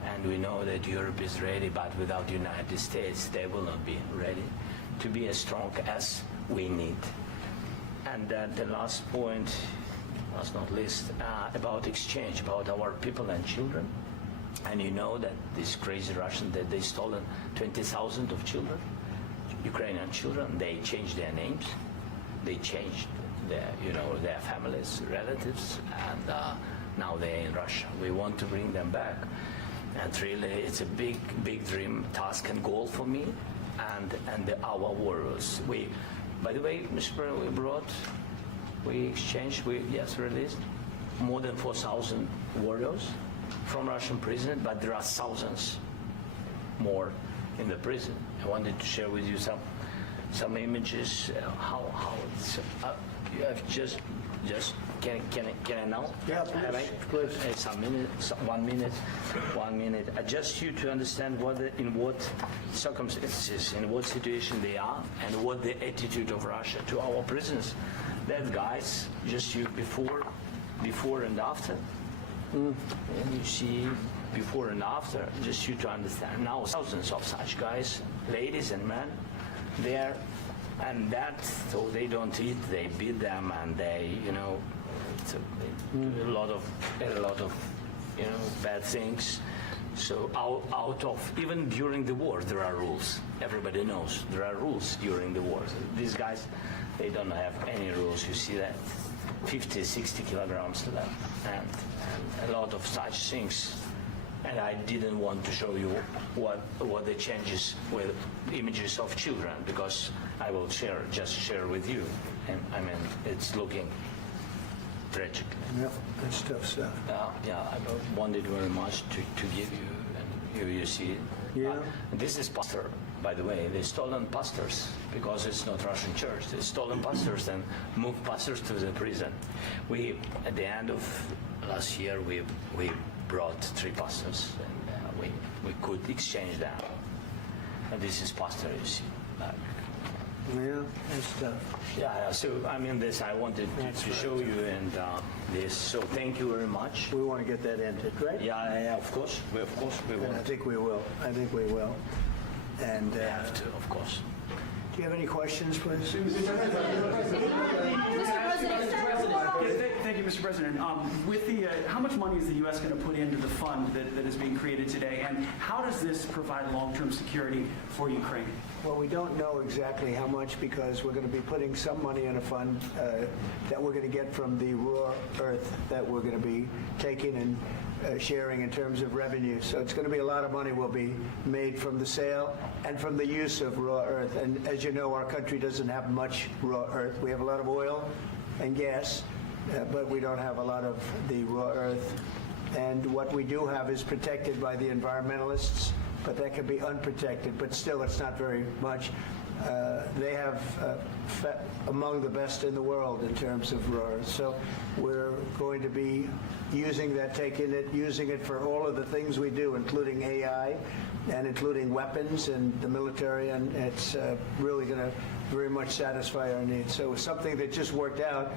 and we know that Europe is ready, but without the United States, they will not be ready to be as strong as we need. And the last point, last not least, about exchange, about our people and children. And you know that these crazy Russians, that they stolen 20,000 of children, Ukrainian children. They changed their names. They changed their families, relatives, and now they're in Russia. We want to bring them back, and really it's a big dream, task and goal for me. and our warriors. By the way, Mr. President, we exchanged, released more than 4,000 warriors from Russian prison, but there are thousands more in the prison. I wanted to share with you some images. How it's. You have just can I now? Yeah, please. It's a minute, 1 minute. Just you to understand in what circumstances, in what situation they are, and what the attitude of Russia to our prisoners. That guys, just you before and after. And you see before and after, just you to understand. Now thousands of such guys, ladies and men, there, and that, so they don't eat, they beat them, and they, it's a lot of bad things. So out of, even during the war, there are rules. Everybody knows there are rules during the war. These guys, they don't have any rules. You see that 50, 60 kilograms left, and a lot of such things. And I didn't want to show you what the changes with images of children, because I will just share with you. And I mean, it's looking tragic. Yep, that's tough stuff. I wanted very much to give you, and you see it. Yeah. This is pastor, by the way. They stolen pastors because it's not Russian church. They stolen pastors and moved pastors to the prison. At the end of last year, we brought 3 pastors, and we could exchange them. And this is pastor, you see. Yeah, that's tough. Yeah, so I mean, this I wanted to show you, and this. So thank you very much. We want to get that ended, right? Yeah, of course. We And want. I think we will. And We have to, of course. do you have any questions, please? Thank you, Mr. President. With the, how much money is the U.S. going to put into the fund that is being created today, and how does this provide long-term security for Ukraine? Well, we don't know exactly how much, because we're going to be putting some money in a fund that we're going to get from the raw earth that we're going to be taking and sharing in terms of revenue. So it's going to be a lot of money will be made from the sale and from the use of raw earth. And as you know, our country doesn't have much raw earth. We have a lot of oil and gas, but we don't have a lot of the raw earth. And what we do have is protected by the environmentalists, but that can be unprotected, but still it's not very much. They have among the best in the world in terms of raw earth. So we're going to be using that, using it for all of the things we do, including AI and including weapons and the military, and it's really going to very much satisfy our needs. So it's something that just worked out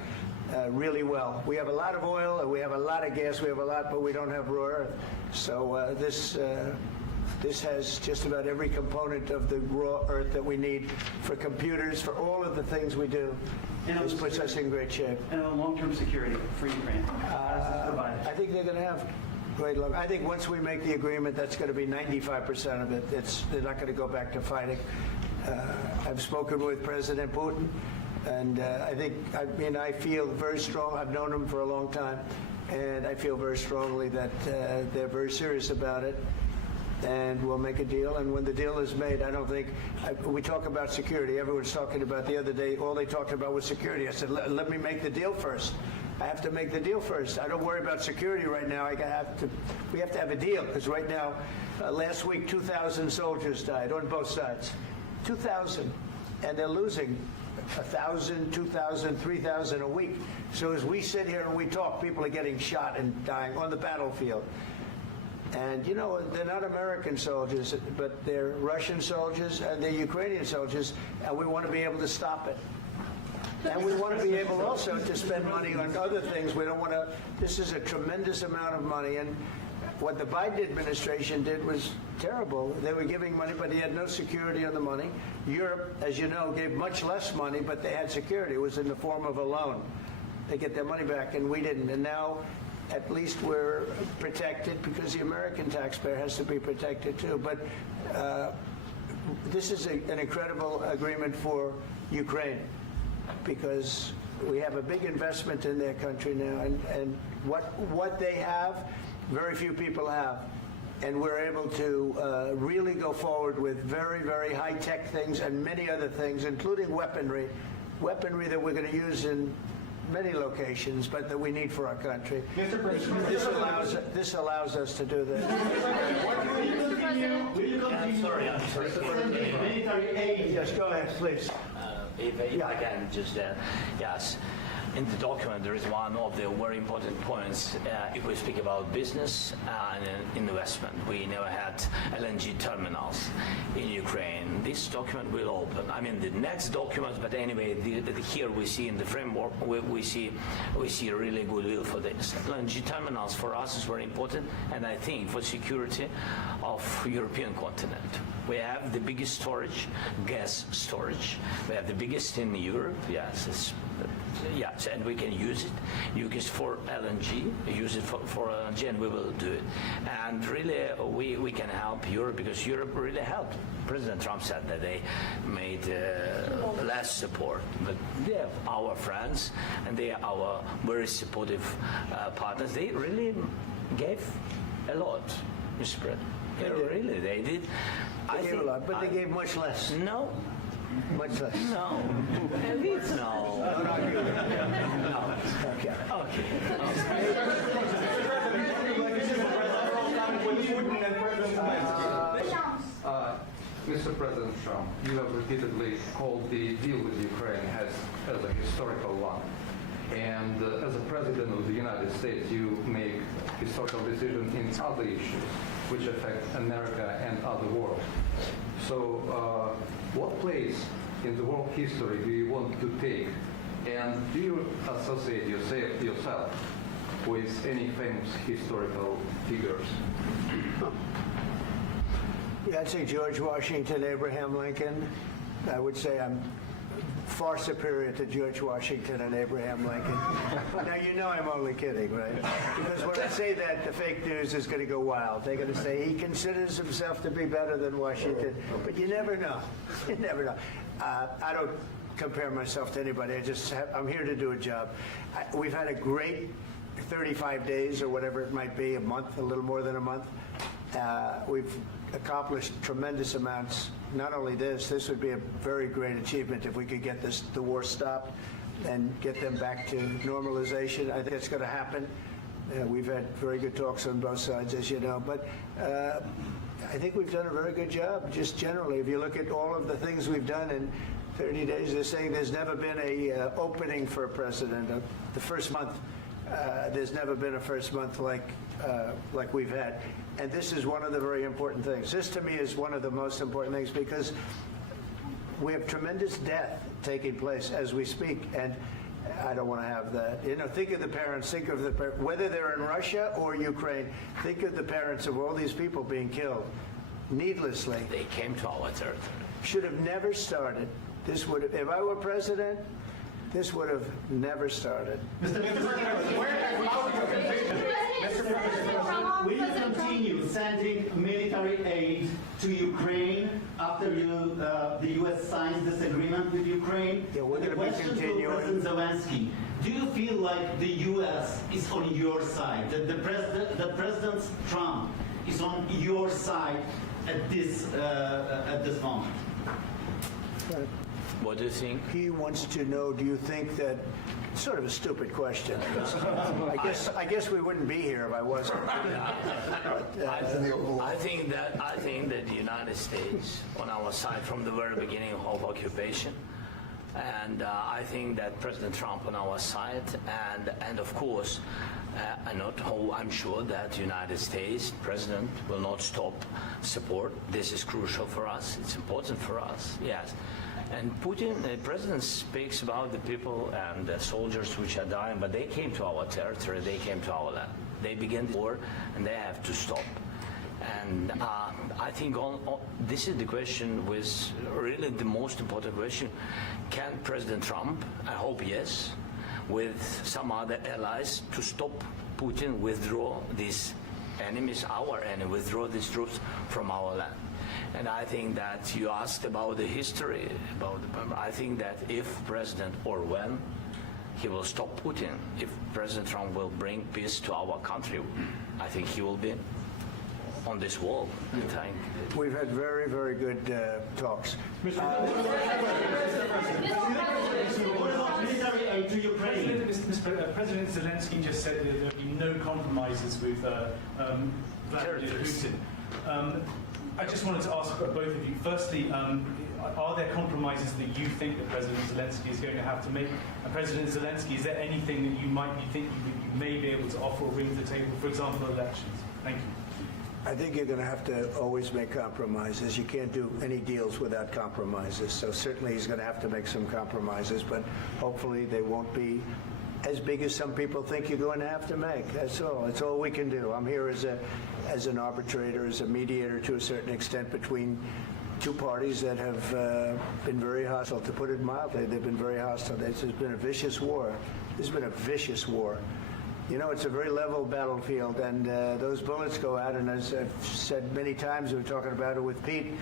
really well. We have a lot of oil, and we have a lot of gas, we have a lot, but we don't have raw earth. So this has just about every component of the raw earth that we need for computers, for all of the things we do. This puts us in great shape. And long-term security for Ukraine. I think they're going to have great luck. I think once we make the agreement, that's going to be 95% of it. They're not going to go back to fighting. I've spoken with President Putin, and I feel very strong. I've known him for a long time, and I feel very strongly that they're very serious about it. And we'll make a deal. And when the deal is made, I don't think we talk about security. Everyone's talking about the other day. All they talked about was security. I said, let me make the deal first. I have to make the deal first. I don't worry about security right now. We have to have a deal, because right now, last week, 2,000 soldiers died on both sides. 2,000, and they're losing 1,000, 2,000, 3,000 a week. So as we sit here and we talk, people are getting shot and dying on the battlefield. And, they're not American soldiers, but they're Russian soldiers and they're Ukrainian soldiers, and we want to be able to stop it. And we want to be able also to spend money on other things. We don't want to, this is a tremendous amount of money, and what the Biden administration did was terrible. They were giving money, but he had no security on the money. Europe, as you know, gave much less money, but they had security. It was in the form of a loan. They get their money back, and we didn't. And now, at least we're protected, because the American taxpayer has to be protected too. But this is an incredible agreement for Ukraine, because we have a big investment in their country now, and what they have, very few people have. and we're able to really go forward with very, very high-tech things and many other things, including weaponry that we're going to use in many locations, but that we need for our country. Mr. President, This allows us to do this. will you continue I'm sorry. sending military aid? Yes, go ahead, please. If I can just, yes. In the document, there is one of the very important points. If we speak about business and investment, we never had LNG terminals in Ukraine. This document will open. I mean, the next document, but anyway, here we see in the framework, we see really goodwill for this. LNG terminals for us is very important, and I think for security of European continent. We have the biggest storage, gas storage. We have the biggest in Europe. Yes, yes, and we can use it for LNG, use it for LNG, and we will do it. And really, we can help Europe because Europe really helped. President Trump said that they made less support, but they are our friends and they are our very supportive partners. They really gave a lot, Mr. President. Really, they did. They gave a lot, but they gave much less. No. Much less. No. No. No. Okay. Mr. President Trump, you have repeatedly called the deal with Ukraine as a historical one. And as a President of the United States, you make historical decisions in other issues which affect America and other world. So what place in the world history do you want to take? And do you associate yourself with any famous historical figures? Yeah, I'd say George Washington, Abraham Lincoln. I would say I'm far superior to George Washington and Abraham Lincoln. Now, you know I'm only kidding, right? Because when I say that, the fake news is going to go wild. They're going to say he considers himself to be better than Washington. But you never know. You never know. I don't compare myself to anybody. I'm here to do a job. We've had a great 35 days or whatever it might be, a month, a little more than a month. We've accomplished tremendous amounts. Not only this would be a very great achievement if we could get the war stopped and get them back to normalization. I think it's going to happen. We've had very good talks on both sides, as you know. But I think we've done a very good job, just generally. If you look at all of the things we've done in 30 days, they're saying there's never been a opening for a president. The first month, there's never been a first month like we've had. And this is one of the very important things. This, to me, is one of the most important things because we have tremendous death taking place as we speak. And I don't want to have that. You know, think of the parents, whether they're in Russia or Ukraine, think of the parents of all these people being killed needlessly. They came to our territory. Should have never started. This would have, if I were president, this would have never started. Mr. President, will you continue sending military aid to Ukraine after the U.S. signs this agreement with Ukraine? Yeah, we're the going to be question to continuing. President Zelensky: do you feel like the U.S. is on your side? That President Trump is on your side at this moment? What do you think? He wants to know, do you think that, sort of a stupid question. I guess we wouldn't be here if I wasn't. I think that the United States on our side from the very beginning of occupation, and I think that President Trump on our side, and of course, I'm sure that the United States President will not stop support. This is crucial for us. It's important for us. Yes. And Putin, the president, speaks about the people and the soldiers which are dying, but they came to our territory, they came to our land. They began the war, and they have to stop. And I think this is the question, with really the most important question. Can President Trump, I hope yes, with some other allies, to stop Putin, withdraw these enemies, our enemy, withdraw these troops from our land? And I think that you asked about the history, I think that if President, or when, he will stop Putin, if President Trump will bring peace to our country, I think he will be. on this wall. I think. We've had very, very good talks. What about military aid to Ukraine? President Zelensky just said that there'll be no compromises with Vladimir Putin. I just wanted to ask both of you. Firstly, are there compromises that you think that President Zelensky is going to have to make? And President Zelensky, is there anything that you might be thinking that you may be able to offer or bring to the table, for example, elections? Thank you. I think you're going to have to always make compromises. You can't do any deals without compromises. So certainly he's going to have to make some compromises, but hopefully they won't be as big as some people think you're going to have to make. That's all. That's all we can do. I'm here as an arbitrator, as a mediator to a certain extent between two parties that have been very hostile. To put it mildly, they've been very hostile. This has been a vicious war. This has been a vicious war. You know, it's a very level battlefield, and those bullets go out, and as I've said many times, we were talking about it with Pete,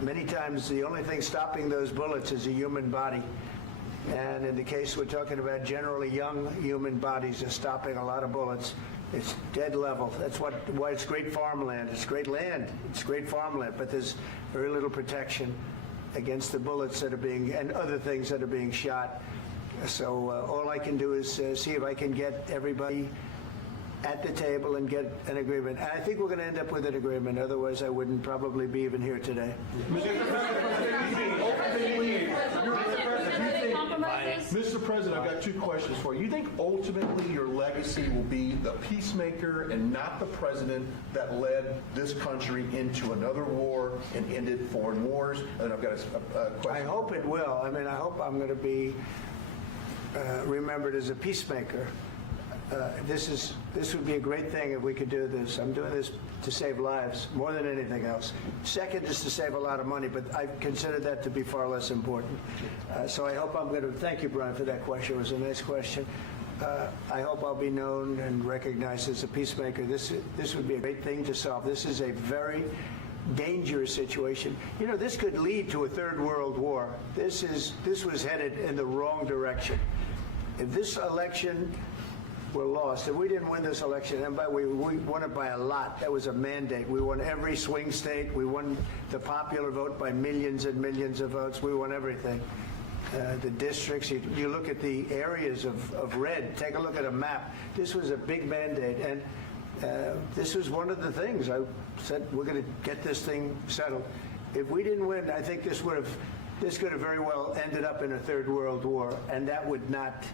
many times the only thing stopping those bullets is a human body. And in the case we're talking about, generally young human bodies are stopping a lot of bullets. It's dead level. That's why it's great farmland. It's great land. It's great farmland, but there's very little protection against the bullets that are being, and other things that are being shot. So all I can do is see if I can get everybody at the table and get an agreement. And I think we're going to end up with an agreement. Otherwise, I wouldn't probably be even here today. Mr. President, I've got two questions for you. You think ultimately your legacy will be the peacemaker and not the president that led this country into another war and ended foreign wars? And I've got a question. I hope it will. I mean, I hope I'm going to be remembered as a peacemaker. This would be a great thing if we could do this. I'm doing this to save lives more than anything else. Second is to save a lot of money, but I consider that to be far less important. So I hope I'm going to, thank you, Brian, for that question. It was a nice question. I hope I'll be known and recognized as a peacemaker. This would be a great thing to solve. This is a very dangerous situation. You know, this could lead to a third world war. This was headed in the wrong direction. If this election were lost, if we didn't win this election, and we won it by a lot, that was a mandate. We won every swing state. We won the popular vote by millions and millions of votes. We won everything. The districts, you look at the areas of red, take a look at a map. This was a big mandate, and this was one of the things I said, we're going to get this thing settled. If we didn't win, I think this could have very well ended up in a third world war, and that would not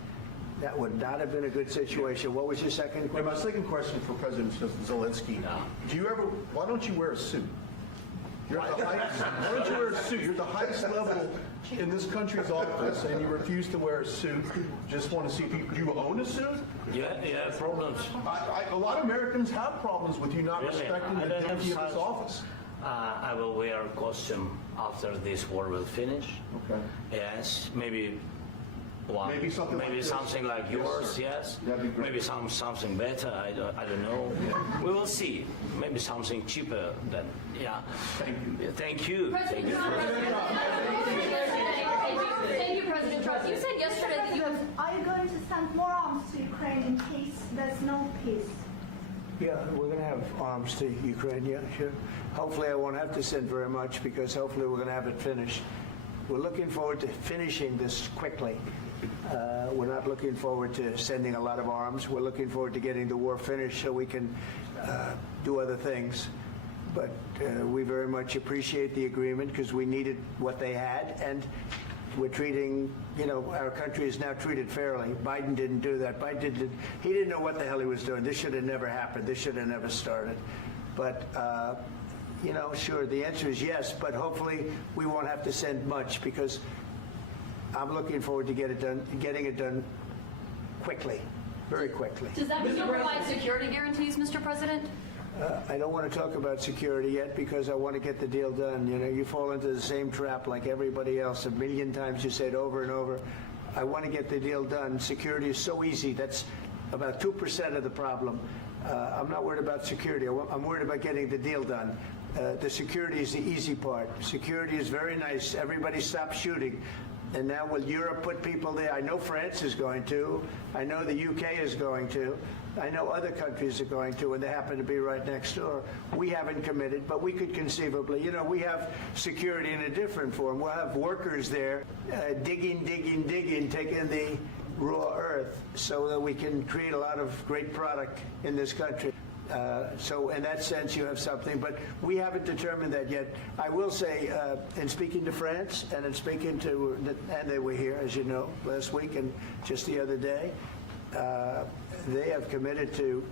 have been a good situation. What was your second question? My second question for President Zelensky. Why don't you wear a suit? Why don't you wear a suit? You're at the highest level in this country's office, and you refuse to wear a suit. Just want to see if do you own a suit? Yeah, problems. A lot of Americans have problems with you not respecting the dignity of this office. I will wear a costume after this war will finish. Okay. Yes, maybe one. Maybe something like yours. Yes. That'd be great. Maybe something better. I don't know. We will see. Maybe something cheaper than. Yeah. Thank you. Thank you. President Trump. Thank you, President Trump. You said yesterday that you. Are you going to send more arms to Ukraine in case there's no peace? Yeah, we're going to have arms to Ukraine, yeah, sure. Hopefully I won't have to send very much, because hopefully we're going to have it finished. We're looking forward to finishing this quickly. We're not looking forward to sending a lot of arms. We're looking forward to getting the war finished so we can do other things. But we very much appreciate the agreement, because we needed what they had, and we're treating, our country is now treated fairly. Biden didn't do that. He didn't know what the hell he was doing. This should have never happened. This should have never started. But, sure, the answer is yes, but hopefully we won't have to send much, because I'm looking forward to getting it done quickly, very quickly. Does that mean you'll provide security guarantees, Mr. President? I don't want to talk about security yet, because I want to get the deal done. You fall into the same trap like everybody else. A million times you say it over and over. I want to get the deal done. Security is so easy. That's about 2% of the problem. I'm not worried about security. I'm worried about getting the deal done. The security is the easy part. Security is very nice. Everybody stop shooting. And now will Europe put people there? I know France is going to. I know the UK is going to. I know other countries are going to, and they happen to be right next door. We haven't committed, but we could conceivably. You know, we have security in a different form. We'll have workers there digging, taking the raw earth so that we can create a lot of great product in this country. So in that sense, you have something, but we haven't determined that yet. I will say, in speaking to France and in speaking to, and they were here, as you know, last week and just the other day, they have committed to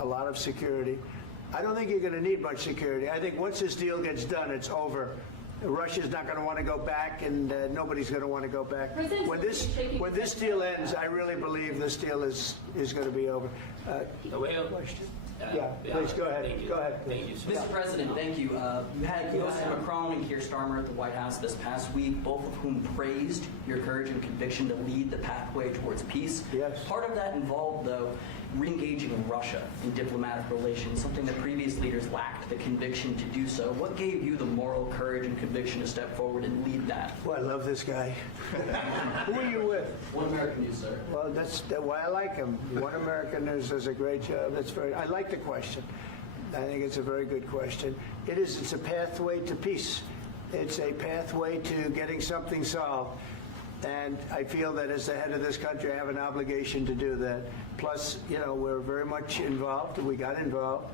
a lot of security. I don't think you're going to need much security. I think once this deal gets done, it's over. Russia's not going to want to go back, and nobody's going to want to go back. When this deal ends, I really believe this deal is going to be over. Question? Yeah, please go ahead. Go ahead. Thank you. Mr. President, thank you. You had Macron and Keir Starmer at the White House this past week, both of whom praised your courage and conviction to lead the pathway towards peace. Yes. Part of that involved, though, re-engaging Russia in diplomatic relations, something that previous leaders lacked the conviction to do so. What gave you the moral courage and conviction to step forward and lead that? Well, I love this guy. Who are you with? One American News, sir. Well, that's why I like him. One American News does a great job. I like the question. I think it's a very good question. It's a pathway to peace. It's a pathway to getting something solved. And I feel that as the head of this country, I have an obligation to do that. Plus, you know, we're very much involved. We got involved.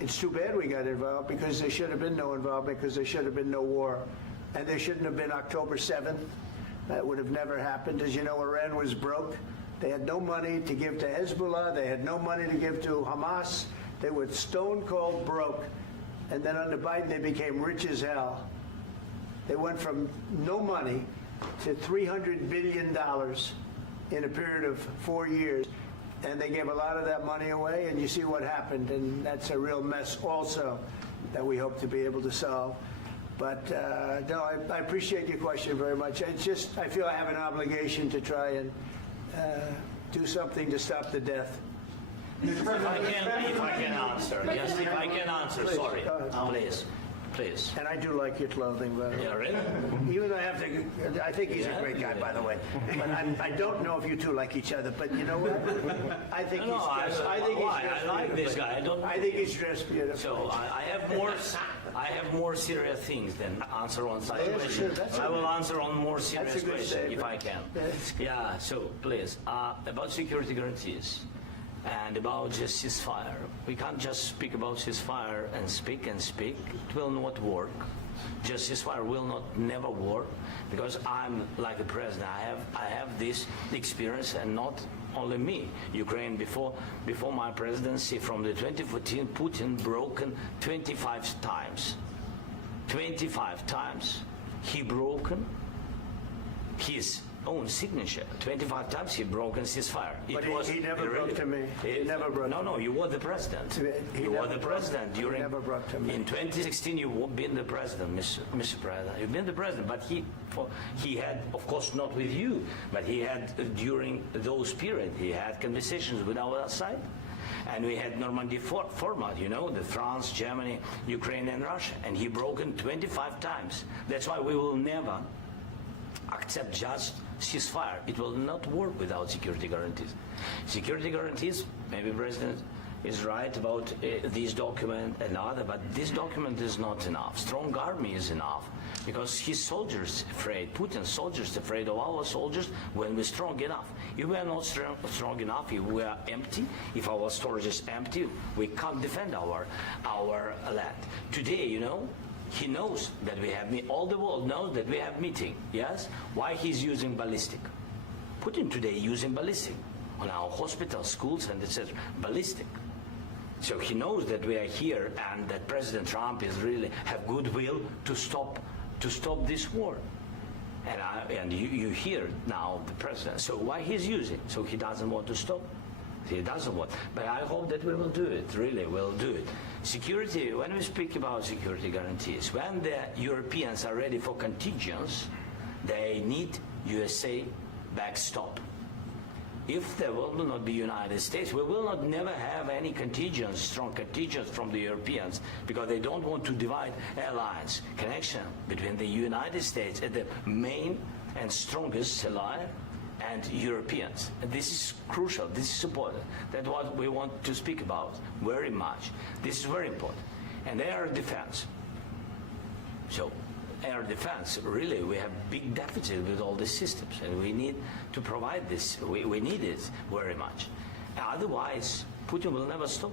It's too bad we got involved because there should have been no involvement, because there should have been no war. And there shouldn't have been October 7th. That would have never happened. As you know, Iran was broke. They had no money to give to Hezbollah. They had no money to give to Hamas. They were stone cold broke. And then under Biden, they became rich as hell. They went from no money to $300 billion in a period of 4 years. And they gave a lot of that money away, and you see what happened. And that's a real mess also that we hope to be able to solve. But no, I appreciate your question very much. It's just, I feel I have an obligation to try and do something to stop the death. If I can answer. Yes, if I can answer, please, sorry. Please. And I do like your clothing, by the way. Yeah, really? Even though I think he's a great guy, by the way. But I don't know if you two like each other, but you know what? I think he's dressed. I like this guy. I think he's dressed beautiful. So I have more serious things than answer on such questions. I will answer on more serious questions if I can. Yeah, so please, about security guarantees and about just ceasefire. We can't just speak about ceasefire and speak. It will not work. Just ceasefire will never work, because I'm like the president. I have this experience, and not only me. Ukraine before my presidency, from the 2014, Putin broken 25 times. 25 times he broken his own signature. 25 times he broken ceasefire. But he never broke to me. He never broke. No, you were the president. You were the president during. He never broke to me. In 2016, you've been the president, Mr. President. You've been the president, but he had, of course, not with you, but he had during those periods. He had conversations with our side. And we had Normandy format, you know, the France, Germany, Ukraine, and Russia. And he broken 25 times. That's why we will never accept just ceasefire. It will not work without security guarantees. Security guarantees, maybe President is right about this document and other, but this document is not enough. Strong army is enough, because his soldiers afraid, Putin's soldiers afraid of our soldiers when we're strong enough. If we are not strong enough, if we are empty, if our storage is empty, we can't defend our land. Today, you know, he knows that we have, all the world knows that we have meeting, yes? Why he's using ballistic? Putin today using ballistic on our hospitals, schools, and etc. Ballistic. So he knows that we are here, and that President Trump is really have goodwill to stop this war. And you hear now the president. So why he's using? So he doesn't want to stop. He doesn't want. But I hope that we will do it. Really, we'll do it. Security. When we speak about security guarantees, when the Europeans are ready for contingents, they need USA backstop. If there will not be United States, we will not never have any contingents, strong contingents from the Europeans, because they don't want to divide alliance, connection between the United States and the main and strongest ally and Europeans. And this is crucial, this is important. That's what we want to speak about very much. This is very important. And air defense. So air defense, really, we have big deficit with all these systems, and we need to provide this. We need it very much. Otherwise, Putin will never stop,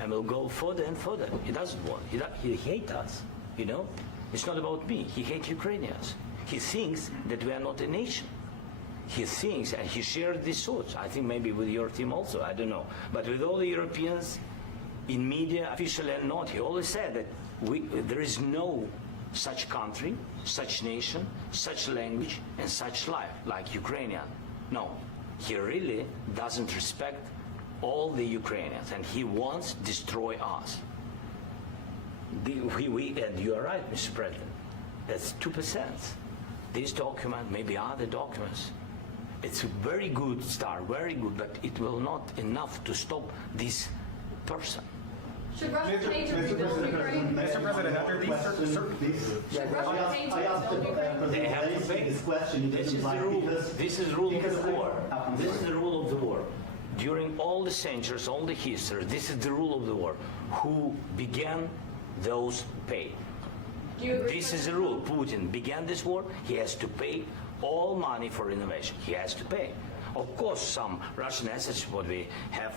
and will go further and further. He doesn't want. He hates us. You know, it's not about me. He hates Ukrainians. He thinks that we are not a nation. He thinks, and he shared these thoughts. I think maybe with your team also. I don't know, but with all the Europeans, in media, officially and not, he always said that there is no such country, such nation, such language, and such life like Ukrainian. No, he really doesn't respect all the Ukrainians, and he wants to destroy us. And you are right, Mr. President, that's 2%. This document, maybe other documents, it's a very good start, very good, but it will not enough to stop this person. Should Russia pay to rebuild Ukraine? Mr. President, after these Should Russia pay to rebuild Ukraine? They have to pay. This question. This is the rule. This is the rule of the war. This is the rule of the war. During all the centuries, all the history, this is the rule of the war. Who began, those pay. This is the rule. Putin began this war. He has to pay all money for innovation. He has to pay. Of course, some Russian assets, what we have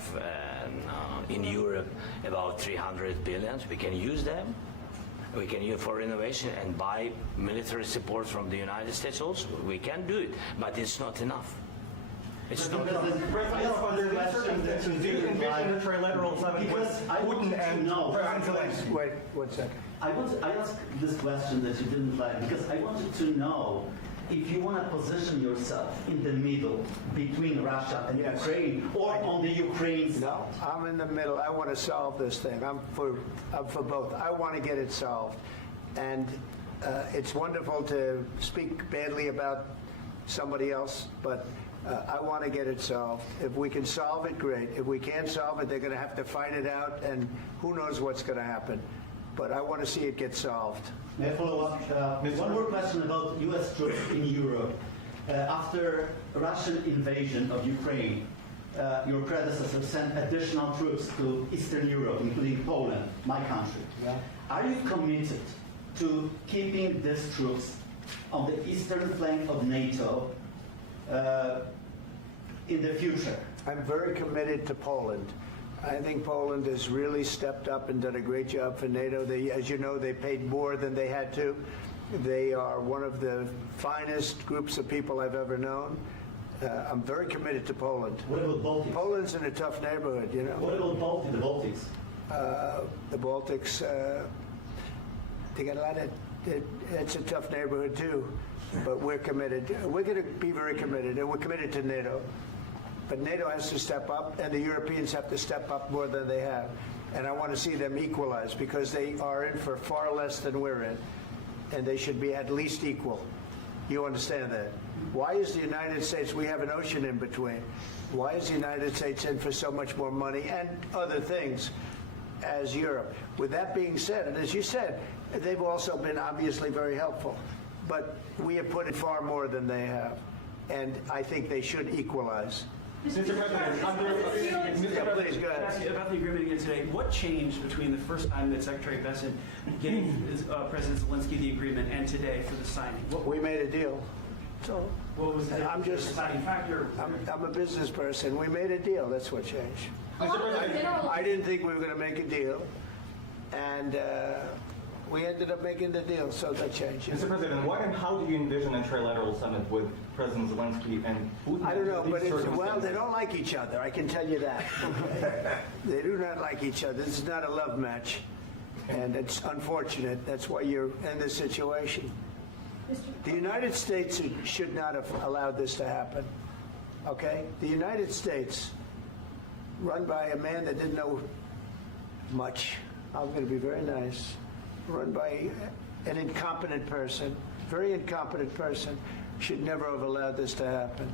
in Europe, about 300 billion, we can use them. We can use for innovation and buy military support from the United States also. We can do it, but it's not enough. It's not enough. Do you envision a trilateral summit with Putin and Zelensky? Wait 1 second. I asked this question that you didn't like because I wanted to know if you want to position yourself in the middle between Russia and Ukraine, or on the Ukraine's. No, I'm in the middle. I want to solve this thing. I'm for both. I want to get it solved, and it's wonderful to speak badly about somebody else, but I want to get it solved. If we can solve it, great. If we can't solve it, they're going to have to fight it out, and who knows what's going to happen. But I want to see it get solved. May I follow up? One more question about U.S. troops in Europe. After Russian invasion of Ukraine, your predecessor sent additional troops to Eastern Europe, including Poland, my country. Yeah. Are you committed to keeping these troops on the eastern flank of NATO in the future? I'm very committed to Poland. I think Poland has really stepped up and done a great job for NATO. As you know, they paid more than they had to. They are one of the finest groups of people I've ever known. I'm very committed to Poland. What about Baltics? Poland's in a tough neighborhood, you know. What about the Baltics? The Baltics, they got a lot of, it's a tough neighborhood too, but we're committed. We're going to be very committed, and we're committed to NATO. But NATO has to step up, and the Europeans have to step up more than they have. And I want to see them equalize, because they are in for far less than we're in, and they should be at least equal. You understand that? Why is the United States, we have an ocean in between, why is the United States in for so much more money and other things as Europe? With that being said, and as you said, they've also been obviously very helpful, but we have put in far more than they have, and I think they should equalize. Mr. President, Please go ahead. About the agreement again today, what changed between the first time that Secretary Bessent gave President Zelensky the agreement and today for the signing? We made a deal. So What was the deciding factor? I'm a business person. We made a deal. That's what changed. I didn't think we were going to make a deal, and we ended up making the deal, so that changed. Mr. President, what and how do you envision a trilateral summit with President Zelensky and Putin? I don't know, but well, they don't like each other. I can tell you that. Okay? They do not like each other. This is not a love match, and it's unfortunate. That's why you're in this situation. The United States should not have allowed this to happen. Okay? The United States, run by a man that didn't know much. I'm going to be very nice. Run by an incompetent person, very incompetent person, should never have allowed this to happen.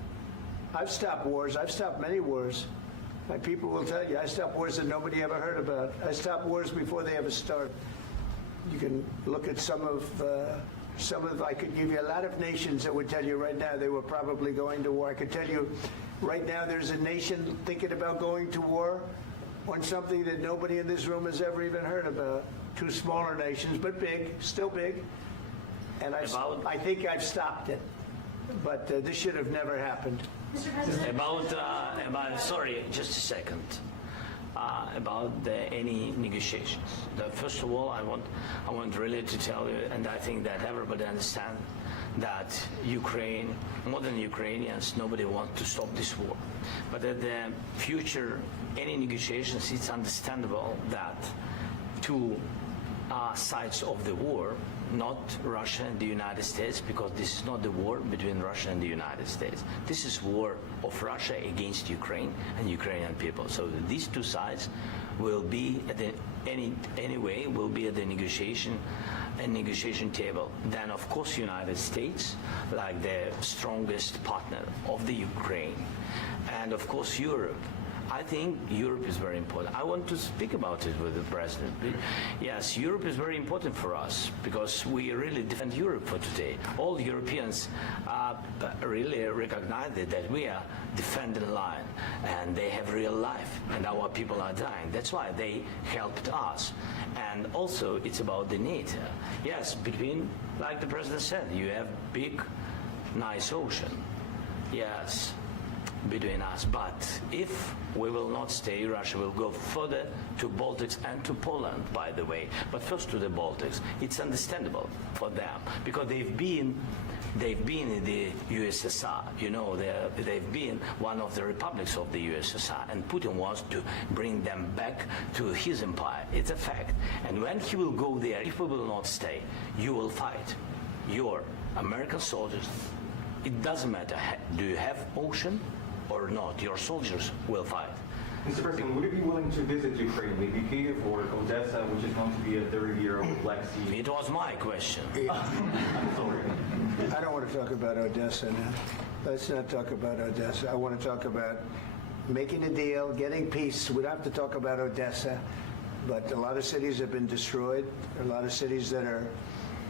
I've stopped wars. I've stopped many wars. My people will tell you, I stopped wars that nobody ever heard about. I stopped wars before they ever started. You can look at some of, I could give you a lot of nations that would tell you right now they were probably going to war. I could tell you right now there's a nation thinking about going to war on something that nobody in this room has ever even heard about. Two smaller nations, but big, still big. And I think I've stopped it. But this should have never happened. Mr. President? Sorry, just a second. About any negotiations. First of all, I want really to tell you, and I think that everybody understands that Ukraine, modern Ukrainians, nobody wants to stop this war. But at the future, any negotiations, it's understandable that two sides of the war, not Russia and the United States, because this is not the war between Russia and the United States. This is war of Russia against Ukraine and Ukrainian people. So these two sides will be at the anyway will be at the negotiation table. Then of course United States, like the strongest partner of the Ukraine, and of course Europe. I think Europe is very important. I want to speak about it with the President. Yes, Europe is very important for us because we really defend Europe for today. All Europeans really recognize that we are defending line and they have real life and our people are dying. That's why they helped us. And also it's about the NATO. Yes, between, like the President said, you have big, nice ocean. Yes, between us. But if we will not stay, Russia will go further to Baltics and to Poland, by the way. But first to the Baltics. It's understandable for them because they've been in the USSR. You know, they've been one of the republics of the USSR, and Putin wants to bring them back to his empire. It's a fact. And when he will go there, if we will not stay, you will fight. Your American soldiers, it doesn't matter, do you have ocean or not, your soldiers will fight. Mr. President, would you be willing to visit Ukraine, maybe Kyiv or Odessa, which is going to be a third year of the Black Sea? It was my question. I'm sorry. I don't want to talk about Odessa now. Let's not talk about Odessa. I want to talk about making a deal, getting peace. We don't have to talk about Odessa, but a lot of cities have been destroyed. A lot of cities that are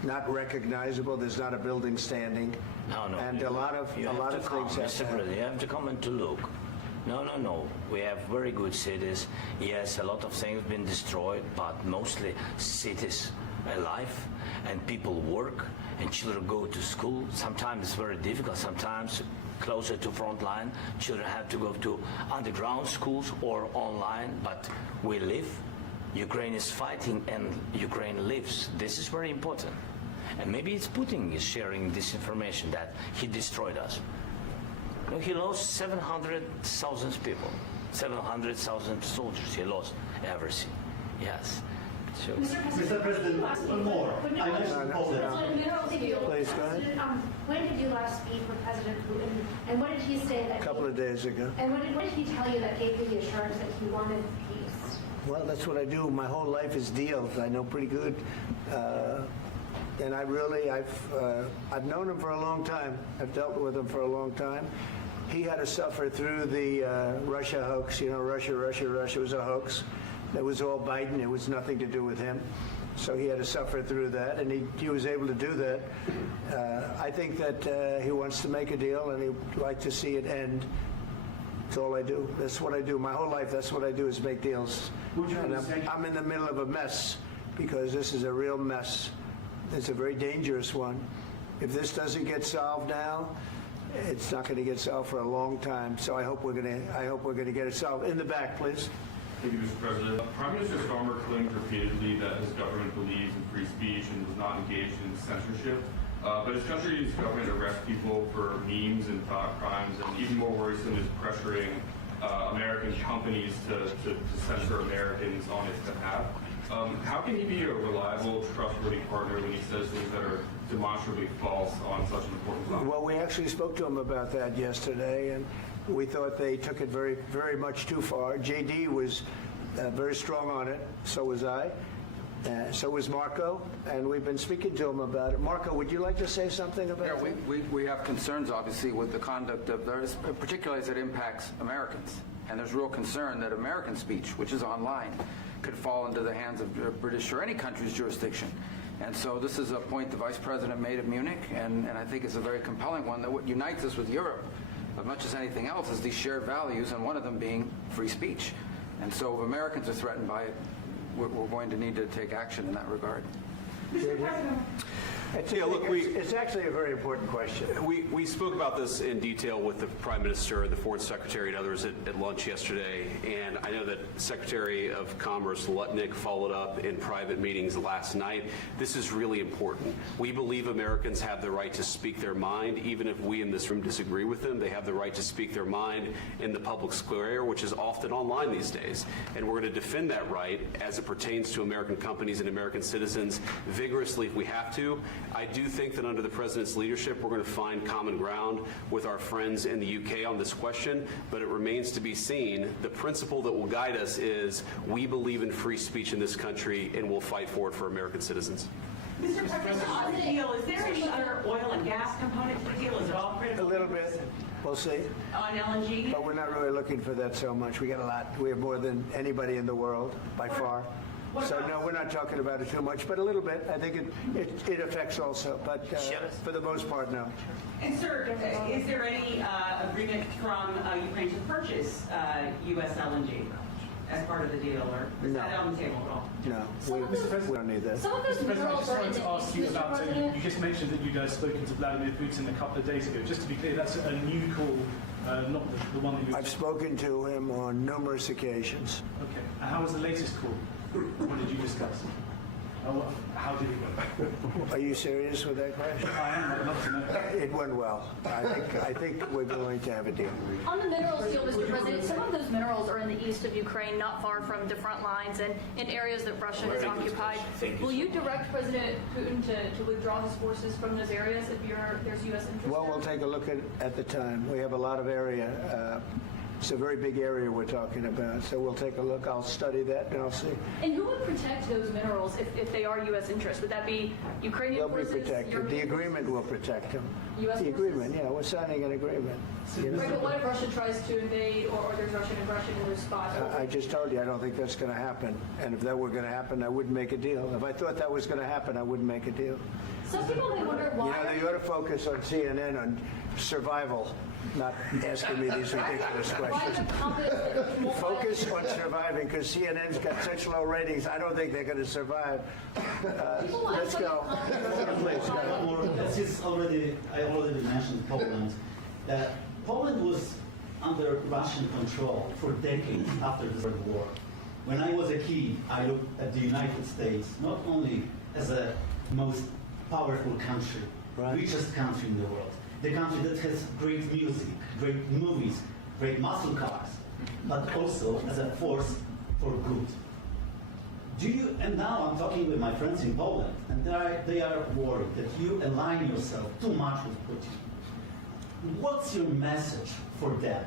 not recognizable. There's not a building standing. No. And a lot of things Mr. President, you have to come and to look. No. We have very good cities. Yes, a lot of things have been destroyed, but mostly cities alive and people work and children go to school. Sometimes it's very difficult. Sometimes closer to front line, children have to go to underground schools or online, but we live. Ukraine is fighting and Ukraine lives. This is very important. And maybe it's Putin is sharing this information that he destroyed us. No, he lost 700,000 people, 700,000 soldiers. He lost everything. Yes. So. Mr. President, one more. I mentioned Poland. Please, go ahead. When did you last speak with President Putin, and what did he say that? A couple of days ago. And what did he tell you that gave you the assurance that he wanted peace? Well, that's what I do. My whole life is deals. I know pretty good. And I've known him for a long time. I've dealt with him for a long time. He had to suffer through the Russia hoax. You know, Russia was a hoax. It was all Biden. It was nothing to do with him. So he had to suffer through that, and he was able to do that. I think that he wants to make a deal, and he'd like to see it end. That's all I do. That's what I do. My whole life, that's what I do is make deals. And I'm in the middle of a mess because this is a real mess. It's a very dangerous one. If this doesn't get solved now, it's not going to get solved for a long time. So I hope we're going to get it solved. In the back, please. Thank you, Mr. President. Prime Minister Starmer claimed repeatedly that his government believes in free speech and was not engaged in censorship. But his country's government arrests people for memes and thought crimes, and even more worrisome is pressuring American companies to censor Americans on its behalf. How can he be a reliable, trustworthy partner when he says things that are demonstrably false on such an important topic? Well, we actually spoke to him about that yesterday, and we thought they took it very, very much too far. JD was very strong on it. So was I. So was Marco, and we've been speaking to him about it. Marco, would you like to say something about that? We have concerns, obviously, with the conduct of those, particularly as it impacts Americans. And there's real concern that American speech, which is online, could fall into the hands of British or any country's jurisdiction. And so this is a point the Vice President made at Munich, and I think it's a very compelling one, that what unites us with Europe, as much as anything else, is these shared values, and one of them being free speech. And so if Americans are threatened by it, we're going to need to take action in that regard. Mr. President. It's actually a very important question. We spoke about this in detail with the Prime Minister, the Foreign Secretary, and others at lunch yesterday, and I know that Secretary of Commerce Lutnick followed up in private meetings last night. This is really important. We believe Americans have the right to speak their mind, even if we in this room disagree with them. They have the right to speak their mind in the public square, which is often online these days, and we're going to defend that right as it pertains to American companies and American citizens vigorously if we have to. I do think that under the President's leadership, we're going to find common ground with our friends in the UK on this question, but it remains to be seen. The principle that will guide us is we believe in free speech in this country, and we'll fight for it for American citizens. Mr. President, on the deal, is there any other oil and gas component to the deal? Is it all critical? A little bit. We'll see. On LNG? But we're not really looking for that so much. We got a lot. We have more than anybody in the world, by far. So no, we're not talking about it too much, but a little bit. I think it affects also, but for the most part, no. And sir, is there any agreement from Ukraine to purchase U.S. LNG as part of the deal, or is that on the table at all? No, we don't need that. Mr. President, I just wanted to ask you about, you just mentioned that you'd spoken to Vladimir Putin a couple of days ago. Just to be clear, that's a new call, not the one that you... I've spoken to him on numerous occasions. Okay. And how was the latest call? What did you discuss? How did it go? Are you serious with that question? I am. I'd love to know. It went well. I think we're going to have a deal. On the minerals deal, Mr. President, some of those minerals are in the east of Ukraine, not far from the front lines and in areas that Russia has occupied. Will you direct President Putin to withdraw his forces from those areas if there's U.S. interest? Well, we'll take a look at the time. We have a lot of area. It's a very big area we're talking about, so we'll take a look. I'll study that and I'll see. And who would protect those minerals if they are U.S. interests? Would that be Ukrainian forces? They'll be protected. The agreement will protect them. U.S. The agreement, yeah, we're signing an agreement. Right, but what if Russia tries to invade or there's Russian aggression in those spots? I just told you I don't think that's going to happen. And if that were going to happen, I wouldn't make a deal. If I thought that was going to happen, I wouldn't make a deal. Some people may wonder why. You ought to focus on CNN on survival, not asking me these ridiculous questions. Focus on surviving, because CNN's got such low ratings. I don't think they're going to survive. Let's go. I already mentioned Poland. Poland was under Russian control for decades after the World War. When I was a kid, I looked at the United States not only as a most powerful country, richest country in the world, the country that has great music, great movies, great muscle cars, but also as a force for good. And now I'm talking with my friends in Poland, and they are worried that you align yourself too much with Putin. What's your message for them?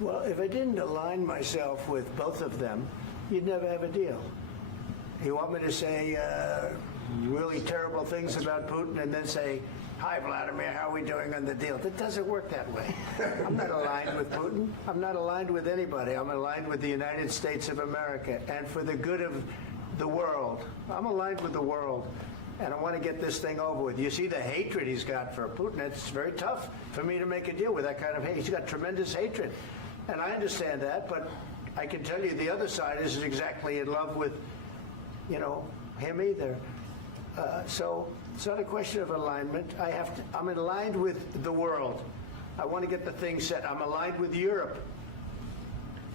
Well, if I didn't align myself with both of them, you'd never have a deal. You want me to say really terrible things about Putin and then say, "Hi, Vladimir, how are we doing on the deal?" That doesn't work that way. I'm not aligned with Putin. I'm not aligned with anybody. I'm aligned with the United States of America. And for the good of the world, I'm aligned with the world. And I want to get this thing over with. You see the hatred he's got for Putin. It's very tough for me to make a deal with that kind of hate. He's got tremendous hatred. And I understand that, but I can tell you the other side isn't exactly in love with, him either. So it's not a question of alignment. I'm aligned with the world. I want to get the thing set. I'm aligned with Europe.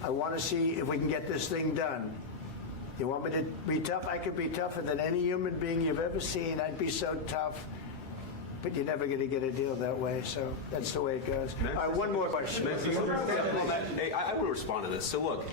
I want to see if we can get this thing done. You want me to be tough? I could be tougher than any human being you've ever seen. I'd be so tough. But you're never going to get a deal that way, so that's the way it goes. All right, one more question. I will respond to this. So look,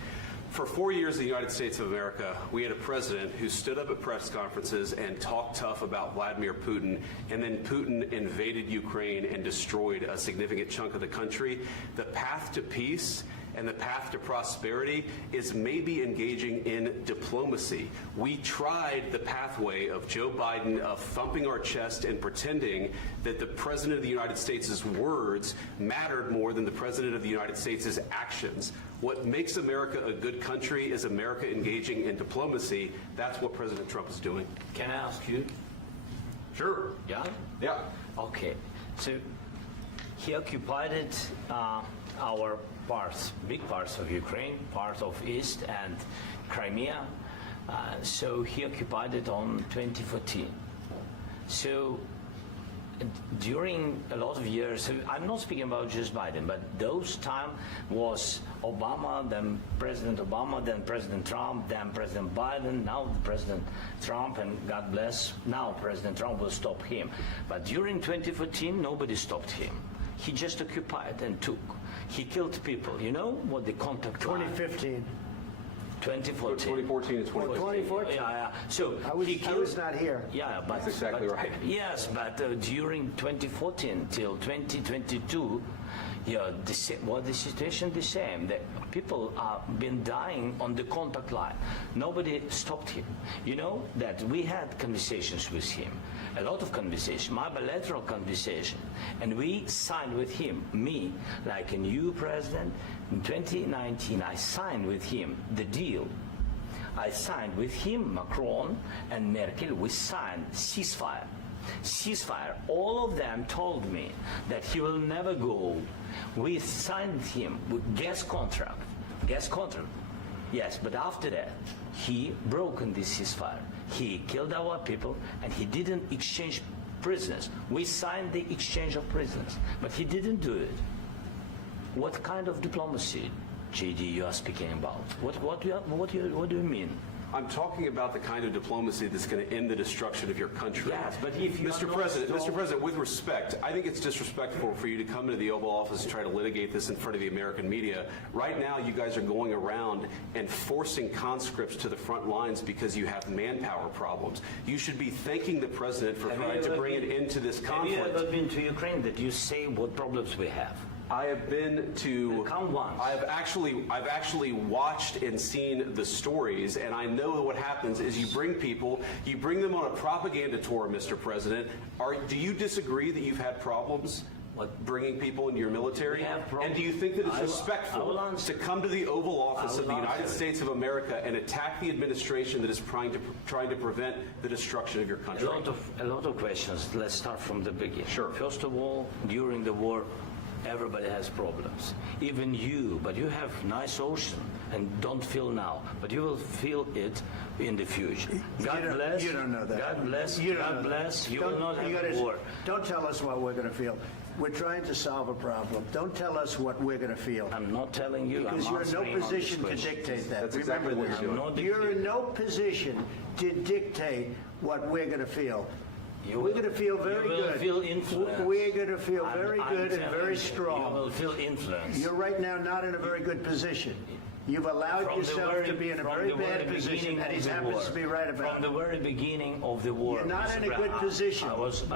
for 4 years in the United States of America, we had a president who stood up at press conferences and talked tough about Vladimir Putin, and then Putin invaded Ukraine and destroyed a significant chunk of the country. The path to peace and the path to prosperity is maybe engaging in diplomacy. We tried the pathway of Joe Biden of thumping our chest and pretending that the President of the United States' words mattered more than the President of the United States' actions. What makes America a good country is America engaging in diplomacy. That's what President Trump is doing. Can I ask you? Sure. Yeah? Yeah. Okay. So he occupied our parts, big parts of Ukraine, part of East and Crimea. So he occupied it on 2014. So during a lot of years, so I'm not speaking about just Biden, but those time was Obama, then President Obama, then President Trump, then President Biden, now President Trump, and God bless, now President Trump will stop him. But during 2014, nobody stopped him. He just occupied and took. He killed people. You know what the contact 2015. 2014. 2014 and 2014. 2014? Yeah. So I was not here. Yeah, but that's exactly right. Yes, but during 2014 till 2022, yeah, the situation the same. The people have been dying on the contact line. Nobody stopped him. You know that we had conversations with him, a lot of conversations, my bilateral conversation, and we signed with him, me, like a new president. In 2019, I signed with him the deal. I signed with him, Macron and Merkel, we signed ceasefire. Ceasefire. All of them told me that he will never go. We signed him with gas contract. Gas contract. Yes, but after that, he broken this ceasefire. He killed our people and he didn't exchange prisoners. We signed the exchange of prisoners, but he didn't do it. What kind of diplomacy, JD, you are speaking about? What do you mean? I'm talking about the kind of diplomacy that's going to end the destruction of your country. Yes, but if you Mr. President, with respect, I think it's disrespectful for you to come into the Oval Office and try to litigate this in front of the American media. Right now, you guys are going around and forcing conscripts to the front lines because you have manpower problems. You should be thanking the President for trying to bring an end to this conflict. Have you ever been to Ukraine that you say what problems we have? I have been to. Come once. I've actually watched and seen the stories, and I know what happens is you bring them on a propaganda tour, Mr. President. Do you disagree that you've had problems bringing people into your military? And do you think that it's respectful to come to the Oval Office of the United States of America and attack the administration that is trying to prevent the destruction of your country? A lot of questions. Let's start from the beginning. Sure. First of all, during the war, everybody has problems, even you, but you have nice ocean and don't feel now, but you will feel it in the future. God bless. You don't know that. God bless. You God bless. You will not have war. Don't tell us what we're going to feel. We're trying to solve a problem. Don't tell us what we're going to feel. I'm not telling you. Because you're in no position to dictate that. That's exactly what you're doing. You're in no position to dictate what we're going to feel. We're going to feel very good. You will feel influence. We're going to feel very good and very strong. You will feel influence. You're right now not in a very good position. You've allowed yourself to be in a very bad position, and he happens to be right about it. From the very beginning of the war. You're not in a good position.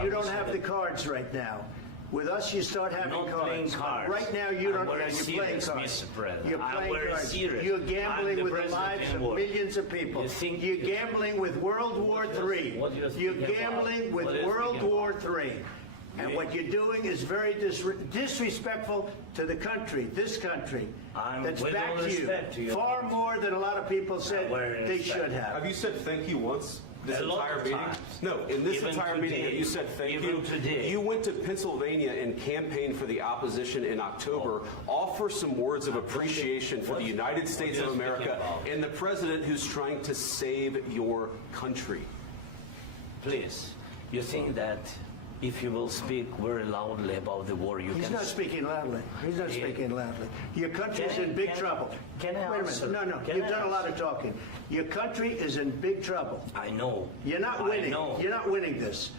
You don't have the cards right now. With us, you start having cards. Right now, you don't. You're playing cards. You're playing cards. You're gambling with the lives of millions of people. You're gambling with World War III. You're gambling with World War III. And what you're doing is very disrespectful to the country, this country, that's back to you, far more than a lot of people said they should have. Have you said thank you once? This entire meeting? No, in this entire meeting, have you said thank you? You went to Pennsylvania and campaigned for the opposition in October. Offer some words of appreciation for the United States of America and the president who's trying to save your country. Please, you think that if you will speak very loudly about the war, you can... He's not speaking loudly. He's not speaking loudly. Your country's in big trouble. Can I Wait a answer? minute. No, you've done a lot of talking. Your country is in big trouble. I know. You're not winning. I know. You're not winning this.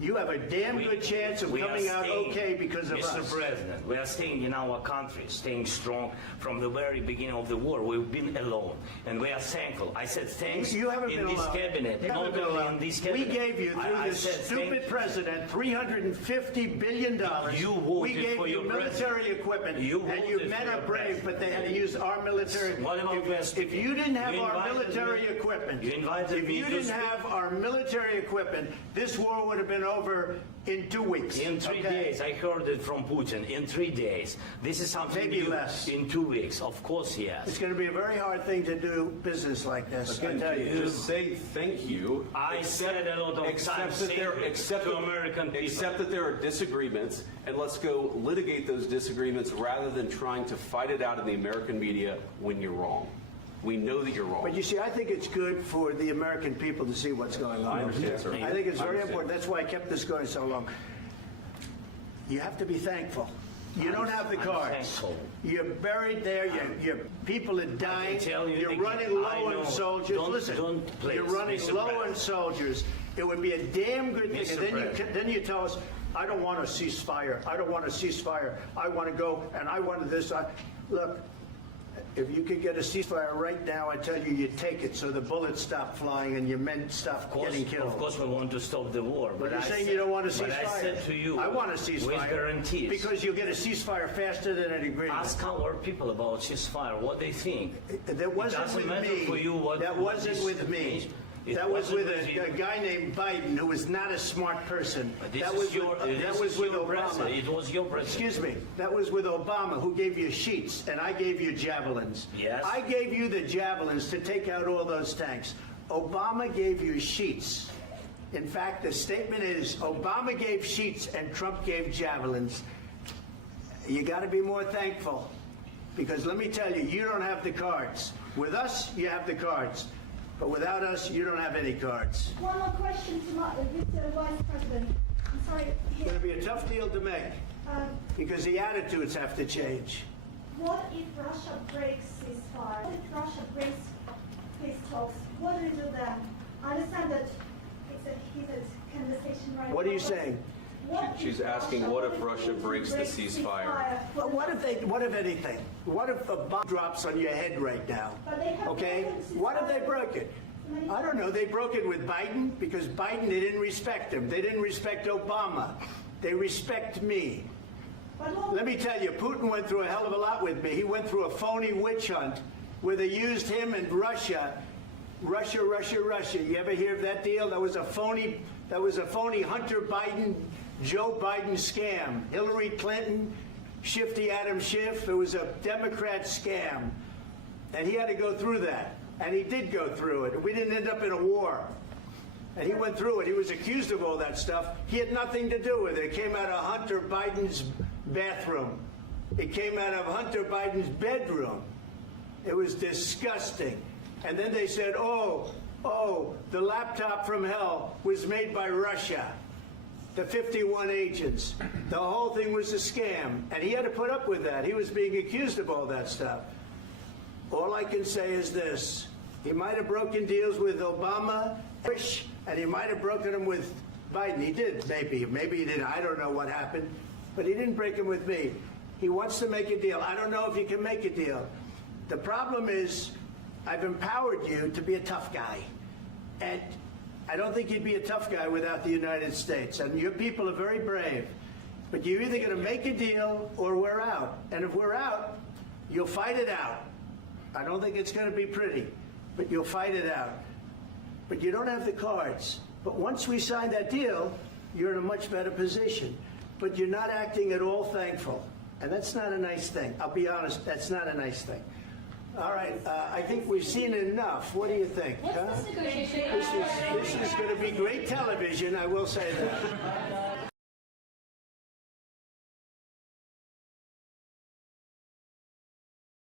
you have a damn good chance of coming out okay because of us. Mr. President, we are staying in our country, staying strong from the very beginning of the war. We've been alone, and we are thankful. I said thanks You haven't in been this alone. cabinet, You haven't not been only alone. in this cabinet. We gave you, through I this said stupid president, $350 billion. You voted we gave for you your military president. equipment, You and voted you for men your are brave, president. but they had to use our military. What about If you didn't have You our invited military me- equipment, You invited if me you to didn't speak. have our military equipment, this war would have been over in 2 weeks. In 3 days, I heard it from Putin. In 3 days, this is something Maybe new. less. In 2 weeks, of course, yes. It's going to be a very hard thing to do business like this. Again, I tell you. just say thank you. I said a lot of times to American people. Accept that there are disagreements, and let's go litigate those disagreements rather than trying to fight it out in the American media when you're wrong. We know that you're wrong. But you see, I think it's good for the American people to see what's going on. I understand, sir. I think it's I very understand. important. That's why I kept this going so long. You have to be thankful. You don't have the I'm cards. thankful. You're buried there. Your people are dying. tell you You're again, running I low know. on soldiers. Don't- Listen, don't please, you're running Mr. low on President. soldiers. It would be a damn good thing. Mr. And then you tell us, I don't want a ceasefire. I don't want a ceasefire. I want to go and I want this. Look, if you could get a ceasefire right now, I tell you, you take it so the bullets stop flying and your men stop getting killed. Of course, we want to stop the war. But you're I saying said- you don't want a ceasefire. But I said to you, I want a ceasefire. with guarantees. Because you'll get a ceasefire faster than an agreement. Ask our people about ceasefire, what they think. That wasn't doesn't with matter me. for you what- That what wasn't is with the me. nation. It That was with wasn't with you. a guy named Biden who was not a smart person. This That is was your- with, this that is was with your Obama. president. It was your president. Excuse me. That was with Obama, who gave you sheets, and I gave you javelins. Yes. I gave you the javelins to take out all those tanks. Obama gave you sheets. In fact, the statement is Obama gave sheets and Trump gave javelins. You got to be more thankful, because let me tell you, you don't have the cards. With us, you have the cards. But without us, you don't have any cards. One more question to Mr. Vice President. I'm sorry. It's going to be a tough deal to make, because the attitudes have to change. What if Russia breaks ceasefire? What if Russia breaks peace talks? What do we do then? I understand that it's a heated conversation right now. What are you but saying? what if She's asking, what if Russia breaks the ceasefire? Well, what if anything? What if a bomb drops on your head right now? But they have Okay? broken ceasefire. What if they broke it? I don't know. They broke it with Biden because Biden, they didn't respect him. They didn't respect Obama. They respect me. Let me tell you, Putin went through a hell of a lot with me. He went through a phony witch hunt where they used him and Russia. Russia. You ever hear of that deal? That was a phony Hunter Biden, Joe Biden scam. Hillary Clinton, Shifty Adam Schiff. It was a Democrat scam. And he had to go through that. And he did go through it. We didn't end up in a war. And he went through it. He was accused of all that stuff. He had nothing to do with it. It came out of Hunter Biden's bathroom. It came out of Hunter Biden's bedroom. It was disgusting. And then they said, oh, the laptop from hell was made by Russia. The 51 agents. The whole thing was a scam. And he had to put up with that. He was being accused of all that stuff. All I can say is this. He might have broken deals with Obama, Bush, and he might have broken them with Biden. He did, maybe. Maybe he didn't. I don't know what happened. But he didn't break them with me. He wants to make a deal. I don't know if he can make a deal. The problem is I've empowered you to be a tough guy. And I don't think you'd be a tough guy without the United States. And your people are very brave. But you're either going to make a deal or we're out. And if we're out, you'll fight it out. I don't think it's going to be pretty, but you'll fight it out. But you don't have the cards. But once we sign that deal, you're in a much better position. But you're not acting at all thankful. And that's not a nice thing. I'll be honest, that's not a nice thing. All right, I think we've seen enough. What do you think? What's this negotiation? This is going to be great television, I will say that.